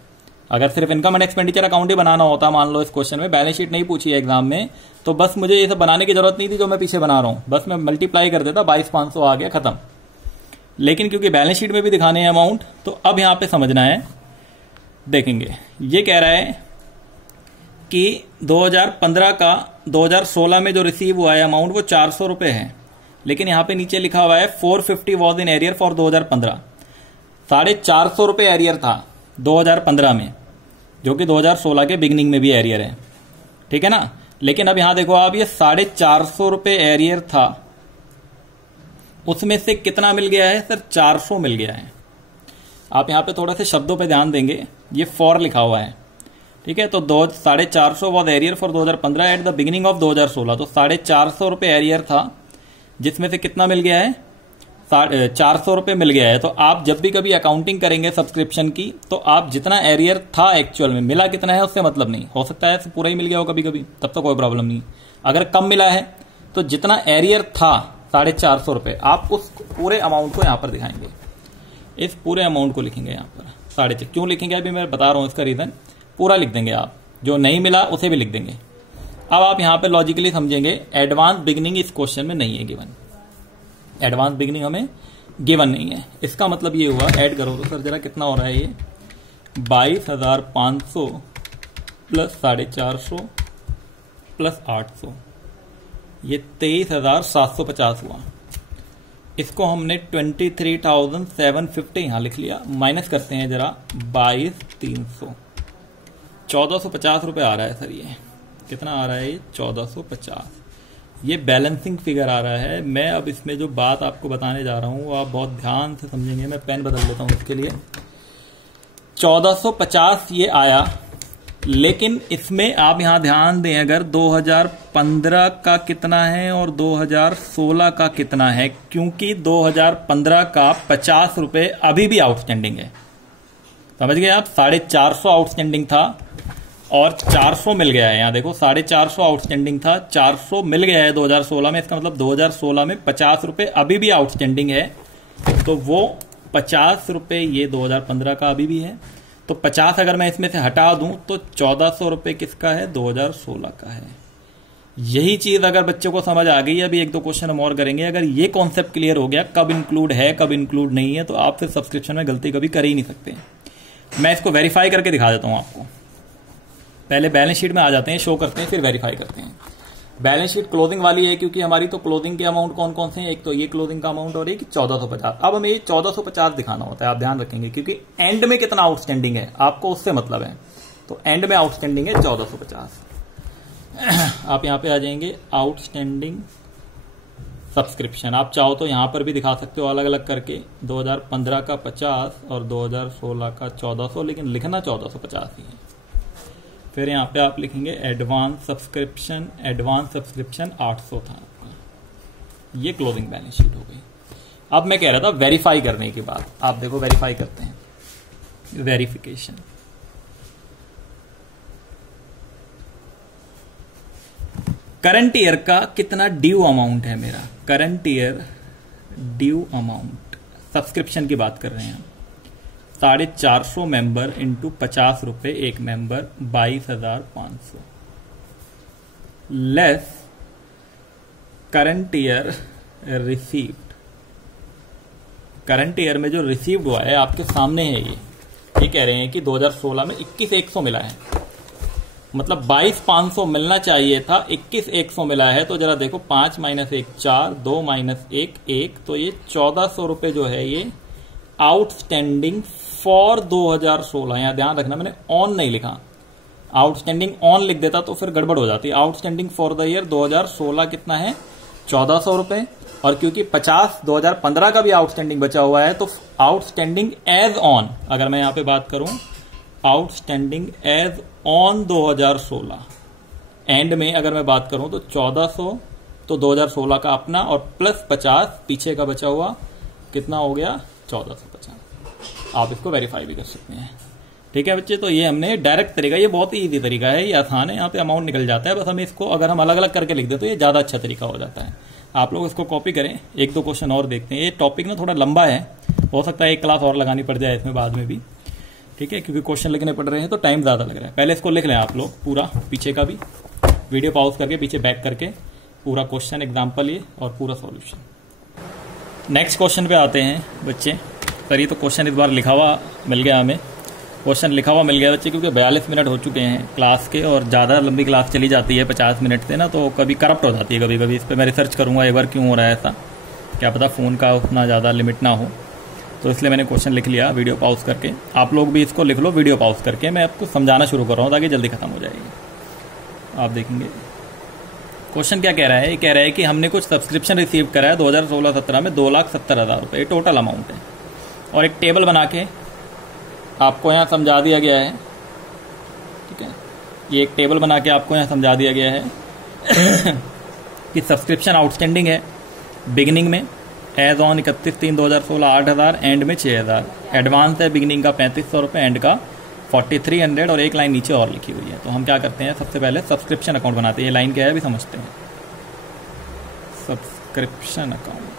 अगर सिर्फ इनकम एंड एक्सपेंडिचर अकाउंट ही बनाना होता, मान लो इस क्वेश्चन में बैलेंस शीट नहीं पूछी है एग्जाम में, तो बस मुझे ये सब बनाने की जरूरत नहीं थी जो मैं पीछे बना रहा हूं। बस मैं मल्टीप्लाई कर देता, 22,500 आ गया, खत्म। लेकिन क्योंकि बैलेंस शीट में भी दिखाने हैं अमाउंट, तो अब यहां पे समझना है। देखेंगे, ये कह रहा है कि 2015 का 2016 में जो रिसीव हुआ है अमाउंट वो 400 रुपए है, लेकिन यहां पे नीचे लिखा हुआ है 450 वॉज इन एरियर फॉर 2015। 450 रुपए एरियर था 2015 में, जो कि 2016 के बिगिनिंग में भी एरियर है, ठीक है ना। लेकिन अब यहां देखो आप, ये 450 रुपए एरियर था, उसमें से कितना मिल गया है सर? 400 मिल गया है। आप यहां पे थोड़ा से शब्दों पे ध्यान देंगे, ये फॉर लिखा हुआ है, ठीक है। तो 450 was arrear for 2015 at the beginning of 2016। तो 450 रुपए एरियर था, जिसमें से कितना मिल गया है? 400 रुपए मिल गया है। तो आप जब भी कभी अकाउंटिंग करेंगे सब्सक्रिप्शन की, तो आप जितना एरियर था एक्चुअल में, मिला कितना है उससे मतलब नहीं। हो सकता है पूरा ही मिल गया हो कभी कभी, तब तो कोई प्रॉब्लम नहीं। अगर कम मिला है तो जितना एरियर था 450 रुपए, आप उस पूरे अमाउंट को यहां पर दिखाएंगे। इस पूरे अमाउंट को लिखेंगे यहां पर 450। क्यों लिखेंगे अभी मैं बता रहा हूं इसका रीजन। पूरा लिख देंगे आप, जो नहीं मिला उसे भी लिख देंगे। अब आप यहां पे लॉजिकली समझेंगे, एडवांस बिगिनिंग इस क्वेश्चन में नहीं है गिवन। एडवांस बिगिनिंग हमें गिवन नहीं है। इसका मतलब ये हुआ, ऐड करो तो सर जरा कितना हो रहा है ये? 22,500 प्लस 450 प्लस 800, ये 23,750 हुआ। इसको हमने 23,750 यहां लिख लिया। माइनस करते हैं जरा, 22,300, 1450 रुपए आ रहा है सर। ये कितना आ रहा है? ये 1450। ये बैलेंसिंग फिगर आ रहा है। मैं अब इसमें जो बात आपको बताने जा रहा हूं वो आप बहुत ध्यान से समझेंगे। मैं पेन बदल लेता हूं इसके लिए। 1450 ये आया, लेकिन इसमें आप यहां ध्यान दें, अगर 2015 का कितना है और 2016 का कितना है, क्योंकि 2015 का 50 रुपए अभी भी आउटस्टैंडिंग है। समझ गए आप? 450 आउटस्टैंडिंग था और 400 मिल गया है। यहां देखो, 450 आउटस्टैंडिंग था, 400 मिल गया है 2016 में। इसका मतलब 2016 में 50 रुपए अभी भी आउटस्टैंडिंग है। तो वो 50 रुपये ये 2015 का अभी भी है, तो 50 अगर मैं इसमें से हटा दूं तो 1400 रुपये किसका है, 2016 का है। यही चीज अगर बच्चों को समझ आ गई, अभी एक दो क्वेश्चन हम और करेंगे, अगर ये कॉन्सेप्ट क्लियर हो गया कब इंक्लूड है कब इंक्लूड नहीं है, तो आप फिर सब्सक्रिप्शन में गलती कभी कर ही नहीं सकते। मैं इसको वेरीफाई करके दिखा देता हूं आपको। पहले बैलेंस शीट में आ जाते हैं, शो करते हैं, फिर वेरीफाई करते हैं। बैलेंस शीट क्लोजिंग वाली है क्योंकि हमारी तो क्लोजिंग के अमाउंट कौन कौन से हैं, एक तो ये क्लोजिंग का अमाउंट और एक 1450। अब हमें ये 1450 दिखाना होता है, आप ध्यान रखेंगे, क्योंकि एंड में कितना आउटस्टैंडिंग है आपको उससे मतलब है। तो एंड में आउटस्टैंडिंग है 1450। आप यहां पे आ जाएंगे आउटस्टैंडिंग सब्सक्रिप्शन। आप चाहो तो यहां पर भी दिखा सकते हो अलग अलग करके, 2015 का 50 और 2016 का 1400, लेकिन लिखना 1450 ही है। फिर यहां पे आप लिखेंगे एडवांस सब्सक्रिप्शन 800 था आपका। ये क्लोजिंग बैलेंस शीट हो गई। अब मैं कह रहा था वेरीफाई करने के बाद, आप देखो वेरीफाई करते हैं, वेरिफिकेशन। करंट ईयर का कितना ड्यू अमाउंट है मेरा, current year due amount, subscription की बात कर रहे हैं, 450 मेंबर इंटू 50 रुपए एक member, 22,500 less current year received. Current year में जो रिसीव्ड हुआ है आपके सामने है, ये कह रहे हैं कि 2016 में 21,100 मिला है, मतलब 22,500 मिलना चाहिए था, 21,100 मिला है। तो जरा देखो 5 - 1 4, 2 - 1 1, तो ये 1400 रुपए जो है ये आउटस्टैंडिंग फॉर 2016। यहां ध्यान रखना मैंने ऑन नहीं लिखा, आउटस्टैंडिंग ऑन लिख देता तो फिर गड़बड़ हो जाती। आउटस्टैंडिंग फॉर द ईयर 2016 कितना है, 1400 रुपए, और क्योंकि 50 2015 का भी आउटस्टैंडिंग बचा हुआ है, तो आउटस्टैंडिंग एज ऑन, अगर मैं यहां पे बात करूं आउटस्टैंडिंग एज ऑन 2016, एंड में अगर मैं बात करूं तो 1400, तो 2016 का अपना और प्लस 50 पीछे का बचा हुआ, कितना हो गया 1450। आप इसको वेरीफाई भी कर सकते हैं। ठीक है बच्चे, तो ये हमने डायरेक्ट तरीका, ये बहुत ही इजी तरीका है, ये आसान है, यहाँ पे अमाउंट निकल जाता है। बस हमें इसको अगर हम अलग अलग करके लिख दें तो ये ज्यादा अच्छा तरीका हो जाता है। आप लोग इसको कॉपी करें, एक दो क्वेश्चन और देखते हैं। ये टॉपिक ना थोड़ा लंबा है, हो सकता है एक क्लास और लगानी पड़ जाए इसमें बाद में भी, ठीक है, क्योंकि क्वेश्चन लिखने पड़ रहे हैं तो टाइम ज्यादा लग रहा है। पहले इसको लिख लें आप लोग पूरा, पीछे का भी वीडियो पॉज करके पीछे बैक करके पूरा क्वेश्चन एग्जाम्पल ये और पूरा सॉल्यूशन। नेक्स्ट क्वेश्चन पे आते हैं बच्चे। सर ये तो क्वेश्चन इस बार लिखा हुआ मिल गया हमें, क्वेश्चन लिखा हुआ मिल गया बच्चे, क्योंकि 42 मिनट हो चुके हैं क्लास के, और ज़्यादा लंबी क्लास चली जाती है 50 मिनट से ना, तो कभी करप्ट हो जाती है कभी कभी। इस पर मैं रिसर्च करूंगा एक बार क्यों हो रहा है ऐसा, क्या पता फ़ोन का उतना ज़्यादा लिमिट ना हो, तो इसलिए मैंने क्वेश्चन लिख लिया वीडियो पॉज करके। आप लोग भी इसको लिख लो वीडियो पॉज करके, मैं आपको समझाना शुरू कर रहा हूँ ताकि जल्दी खत्म हो जाएगी। आप देखेंगे क्वेश्चन क्या कह रहा है, ये कह रहा है कि हमने कुछ सब्सक्रिप्शन रिसीव करा है 2016-17 में 2,70,000 रुपये, टोटल अमाउंट है, और एक टेबल बना के आपको यहाँ समझा दिया गया है। ठीक है, ये एक टेबल बना के आपको यहाँ समझा दिया गया है कि सब्सक्रिप्शन आउटस्टैंडिंग है बिगिनिंग में एज ऑन 31/3/2016 8,000, एंड में 6,000, एडवांस है बिगिनिंग का 3,500 रुपये, एंड का 4,300, और एक लाइन नीचे और लिखी हुई है। तो हम क्या करते हैं, सबसे पहले सब्सक्रिप्शन अकाउंट बनाते हैं। ये लाइन क्या है अभी समझते हैं, subscription account.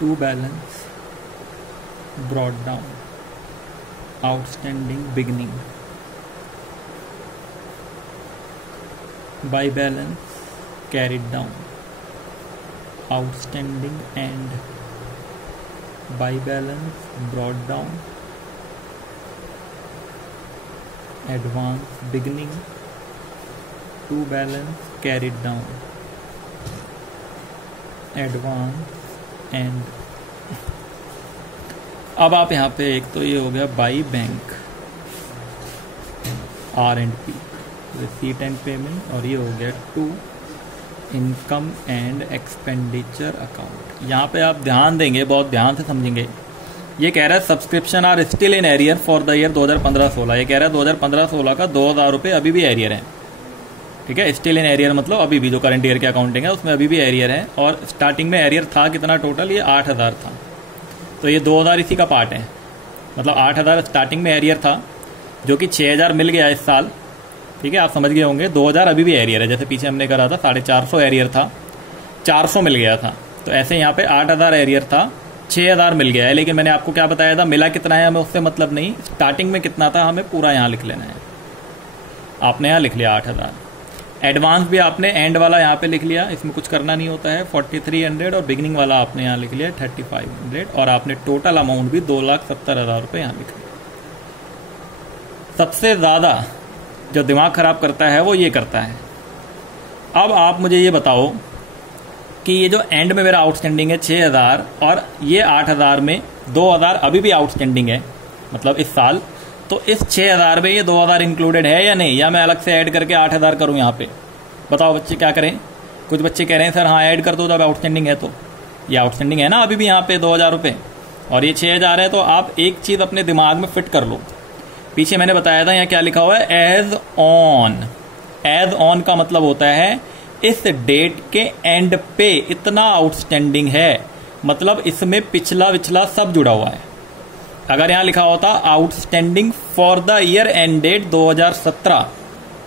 To balance, brought down, outstanding beginning, by balance, carried down, outstanding end, by balance, brought down, advance beginning, to balance, carried down, advance end. अब आप यहाँ पे एक तो ये हो गया by bank R&P, receipt and payment, और ये हो गया to income and expenditure account. यहाँ पे आप ध्यान देंगे, बहुत ध्यान से समझेंगे। ये कह रहा है subscription are still in arrear for the year 2015-16। ये कह रहा है 2015-16 का 2,000 रुपये अभी भी एरियर है। ठीक है। स्टिल इन एरियर मतलब अभी भी जो करंट ईयर की अकाउंटिंग है उसमें अभी भी एरियर है, और स्टार्टिंग में एरियर था कितना टोटल, ये 8,000 था। तो ये 2,000 इसी का पार्ट है, मतलब 8,000 स्टार्टिंग में एरियर था, जो कि 6,000 मिल गया इस साल, ठीक है। आप समझ गए होंगे 2,000 अभी भी एरियर है, जैसे पीछे हमने करा था 450 एरियर था, 400 मिल गया था। तो ऐसे यहाँ पे 8,000 एरियर था, 6,000 मिल गया है। लेकिन मैंने आपको क्या बताया था, मिला कितना है हमें उससे मतलब नहीं, स्टार्टिंग में कितना था हमें पूरा यहाँ लिख लेना है। आपने यहाँ लिख लिया 8,000। एडवांस भी आपने एंड वाला यहाँ पे लिख लिया, इसमें कुछ करना नहीं होता है, 4,300, और बिगिनिंग वाला आपने यहाँ लिख लिया 3,500, और आपने टोटल अमाउंट भी 2,70,000 रुपये यहाँ लिख लिया। सबसे ज़्यादा जो दिमाग खराब करता है वो ये करता है। अब आप मुझे ये बताओ कि ये जो एंड में मेरा आउटस्टैंडिंग है 6,000, और ये 8,000 में 2,000 अभी भी आउटस्टैंडिंग है, मतलब इस साल, तो इस 6,000 में ये 2,000 इंक्लूडेड है या नहीं, या मैं अलग से ऐड करके 8,000 करूं यहाँ पे? बताओ बच्चे क्या करें। कुछ बच्चे कह रहे हैं सर हाँ ऐड कर दो जब आउटस्टैंडिंग है, तो ये आउटस्टैंडिंग है ना अभी भी यहाँ पे 2,000 रुपये, और ये 6,000 है। तो आप एक चीज़ अपने दिमाग में फिट कर लो, पीछे मैंने बताया था यहाँ क्या लिखा हुआ है, एज ऑन। एज ऑन का मतलब होता है इस डेट के एंड पे इतना आउटस्टैंडिंग है, मतलब इसमें पिछला विछला सब जुड़ा हुआ है। अगर यहां लिखा होता outstanding for the year end date 2017,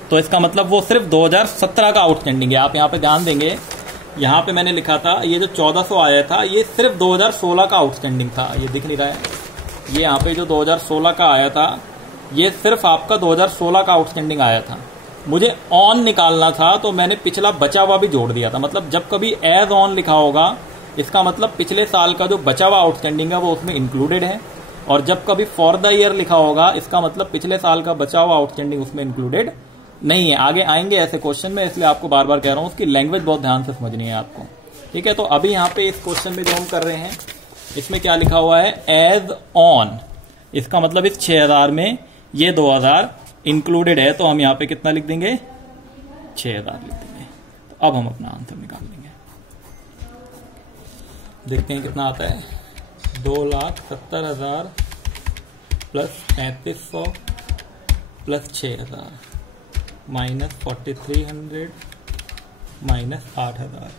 तो इसका मतलब वो सिर्फ 2017 का आउटस्टैंडिंग है। आप यहां पे ध्यान देंगे, यहां पे मैंने लिखा था ये जो 1400 आया था ये सिर्फ 2016 का आउटस्टैंडिंग था, ये दिख नहीं रहा है, ये यहाँ पे जो 2016 का आया था ये सिर्फ आपका 2016 का आउटस्टैंडिंग आया था। मुझे ऑन निकालना था तो मैंने पिछला बचा हुआ भी जोड़ दिया था, मतलब जब कभी एज ऑन लिखा होगा इसका मतलब पिछले साल का जो बचा हुआ आउटस्टैंडिंग है वो उसमें इंक्लूडेड है, और जब कभी फॉर द ईयर लिखा होगा इसका मतलब पिछले साल का बचा हुआ आउटस्टैंडिंग उसमें इंक्लूडेड नहीं है। आगे आएंगे ऐसे क्वेश्चन में, इसलिए आपको बार बार कह रहा हूं उसकी लैंग्वेज बहुत ध्यान से समझनी है आपको, ठीक है। तो अभी यहाँ पे इस क्वेश्चन में जो हम कर रहे हैं इसमें क्या लिखा हुआ है, एज ऑन, इसका मतलब इस 6,000 में ये 2,000 इंक्लूडेड है, तो हम यहाँ पे कितना लिख देंगे, 6,000 लिख देंगे। तो अब हम अपना आंसर निकाल लेंगे, देखते हैं कितना आता है। 2,70,000 प्लस 3,500 प्लस 6,000 माइनस 4,300 माइनस 8,000,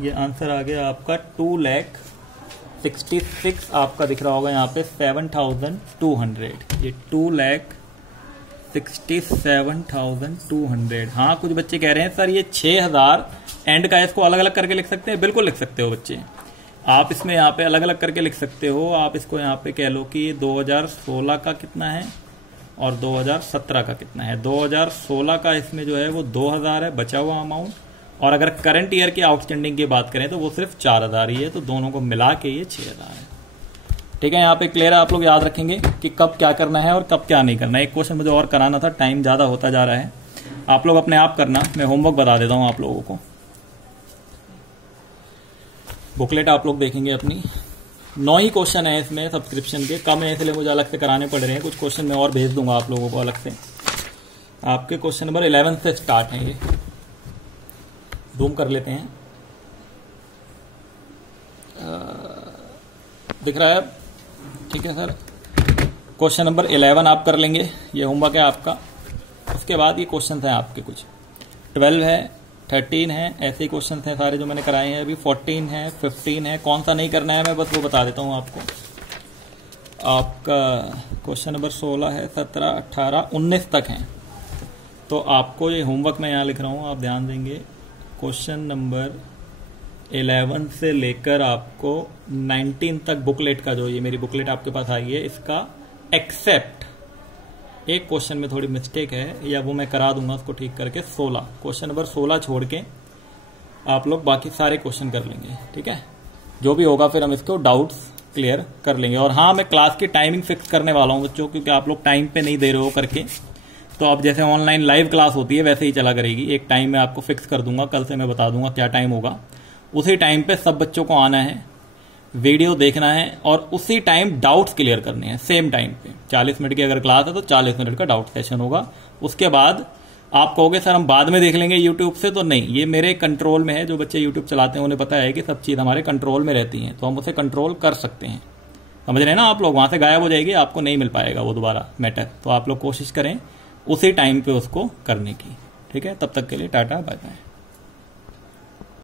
ये आंसर आ गया आपका 2,66,000 आपका दिख रहा होगा यहाँ पे 7,200, ये 2,67,200। हाँ कुछ बच्चे कह रहे हैं सर ये 6,000 एंड का इसको अलग अलग करके लिख सकते हैं, बिल्कुल लिख सकते हो बच्चे, आप इसमें यहाँ पे अलग अलग करके लिख सकते हो। आप इसको यहाँ पे कह लो कि 2016 का कितना है और 2017 का कितना है। 2016 का इसमें जो है वो 2,000 है बचा हुआ अमाउंट, और अगर करंट ईयर की आउटस्टैंडिंग की बात करें तो वो सिर्फ 4,000 ही है, तो दोनों को मिला के ये 6,000 है, ठीक है। यहाँ पे क्लियर है, आप लोग याद रखेंगे कि कब क्या करना है और कब क्या नहीं करना है। एक क्वेश्चन मुझे और कराना था, टाइम ज्यादा होता जा रहा है, आप लोग अपने आप करना, मैं होमवर्क बता देता हूँ आप लोगों को। बुकलेट आप लोग देखेंगे अपनी, 9 ही क्वेश्चन है इसमें, सब्सक्रिप्शन के कम है इसलिए मुझे अलग से कराने पड़ रहे हैं, कुछ क्वेश्चन मैं और भेज दूंगा आप लोगों को अलग से। आपके क्वेश्चन नंबर 11 से स्टार्ट है, ये जूम कर लेते हैं, दिख रहा है, ठीक है सर। क्वेश्चन नंबर 11 आप कर लेंगे, ये होमवर्क है आपका। उसके बाद ये क्वेश्चन हैं आपके कुछ 12 है, 13 है, ऐसे ही क्वेश्चन हैं सारे जो मैंने कराए हैं अभी, 14 है, 15 है। कौन सा नहीं करना है मैं बस वो बता देता हूँ आपको। आपका क्वेश्चन नंबर 16 है, 17, 18, 19 तक है। तो आपको ये होमवर्क मैं यहाँ लिख रहा हूँ, आप ध्यान देंगे। क्वेश्चन नंबर 11 से लेकर आपको 19 तक बुकलेट का, जो ये मेरी बुकलेट आपके पास आई है, इसका एक्सेप्ट एक क्वेश्चन में थोड़ी मिस्टेक है, या वो मैं करा दूंगा उसको ठीक करके। 16 क्वेश्चन नंबर 16 छोड़ के आप लोग बाकी सारे क्वेश्चन कर लेंगे, ठीक है। जो भी होगा फिर हम इसको डाउट्स क्लियर कर लेंगे। और हाँ, मैं क्लास की टाइमिंग फिक्स करने वाला हूँ बच्चों, क्योंकि आप लोग टाइम पे नहीं दे रहे हो करके, तो अब जैसे ऑनलाइन लाइव क्लास होती है वैसे ही चला करेगी। एक टाइम मैं आपको फिक्स कर दूंगा, कल से मैं बता दूंगा क्या टाइम होगा, उसी टाइम पे सब बच्चों को आना है, वीडियो देखना है, और उसी टाइम डाउट्स क्लियर करने हैं सेम टाइम पे। 40 मिनट की अगर क्लास है तो 40 मिनट का डाउट सेशन होगा। उसके बाद आप कहोगे सर हम बाद में देख लेंगे यूट्यूब से, तो नहीं, ये मेरे कंट्रोल में है। जो बच्चे यूट्यूब चलाते हैं उन्हें पता है कि सब चीज़ हमारे कंट्रोल में रहती है, तो हम उसे कंट्रोल कर सकते हैं, समझ रहे हैं ना आप लोग। वहां से गायब हो जाएगी, आपको नहीं मिल पाएगा वो दोबारा मैटर, तो आप लोग कोशिश करें उसी टाइम पे उसको करने की, ठीक है, तब तक के लिए टाटा बाय बाय।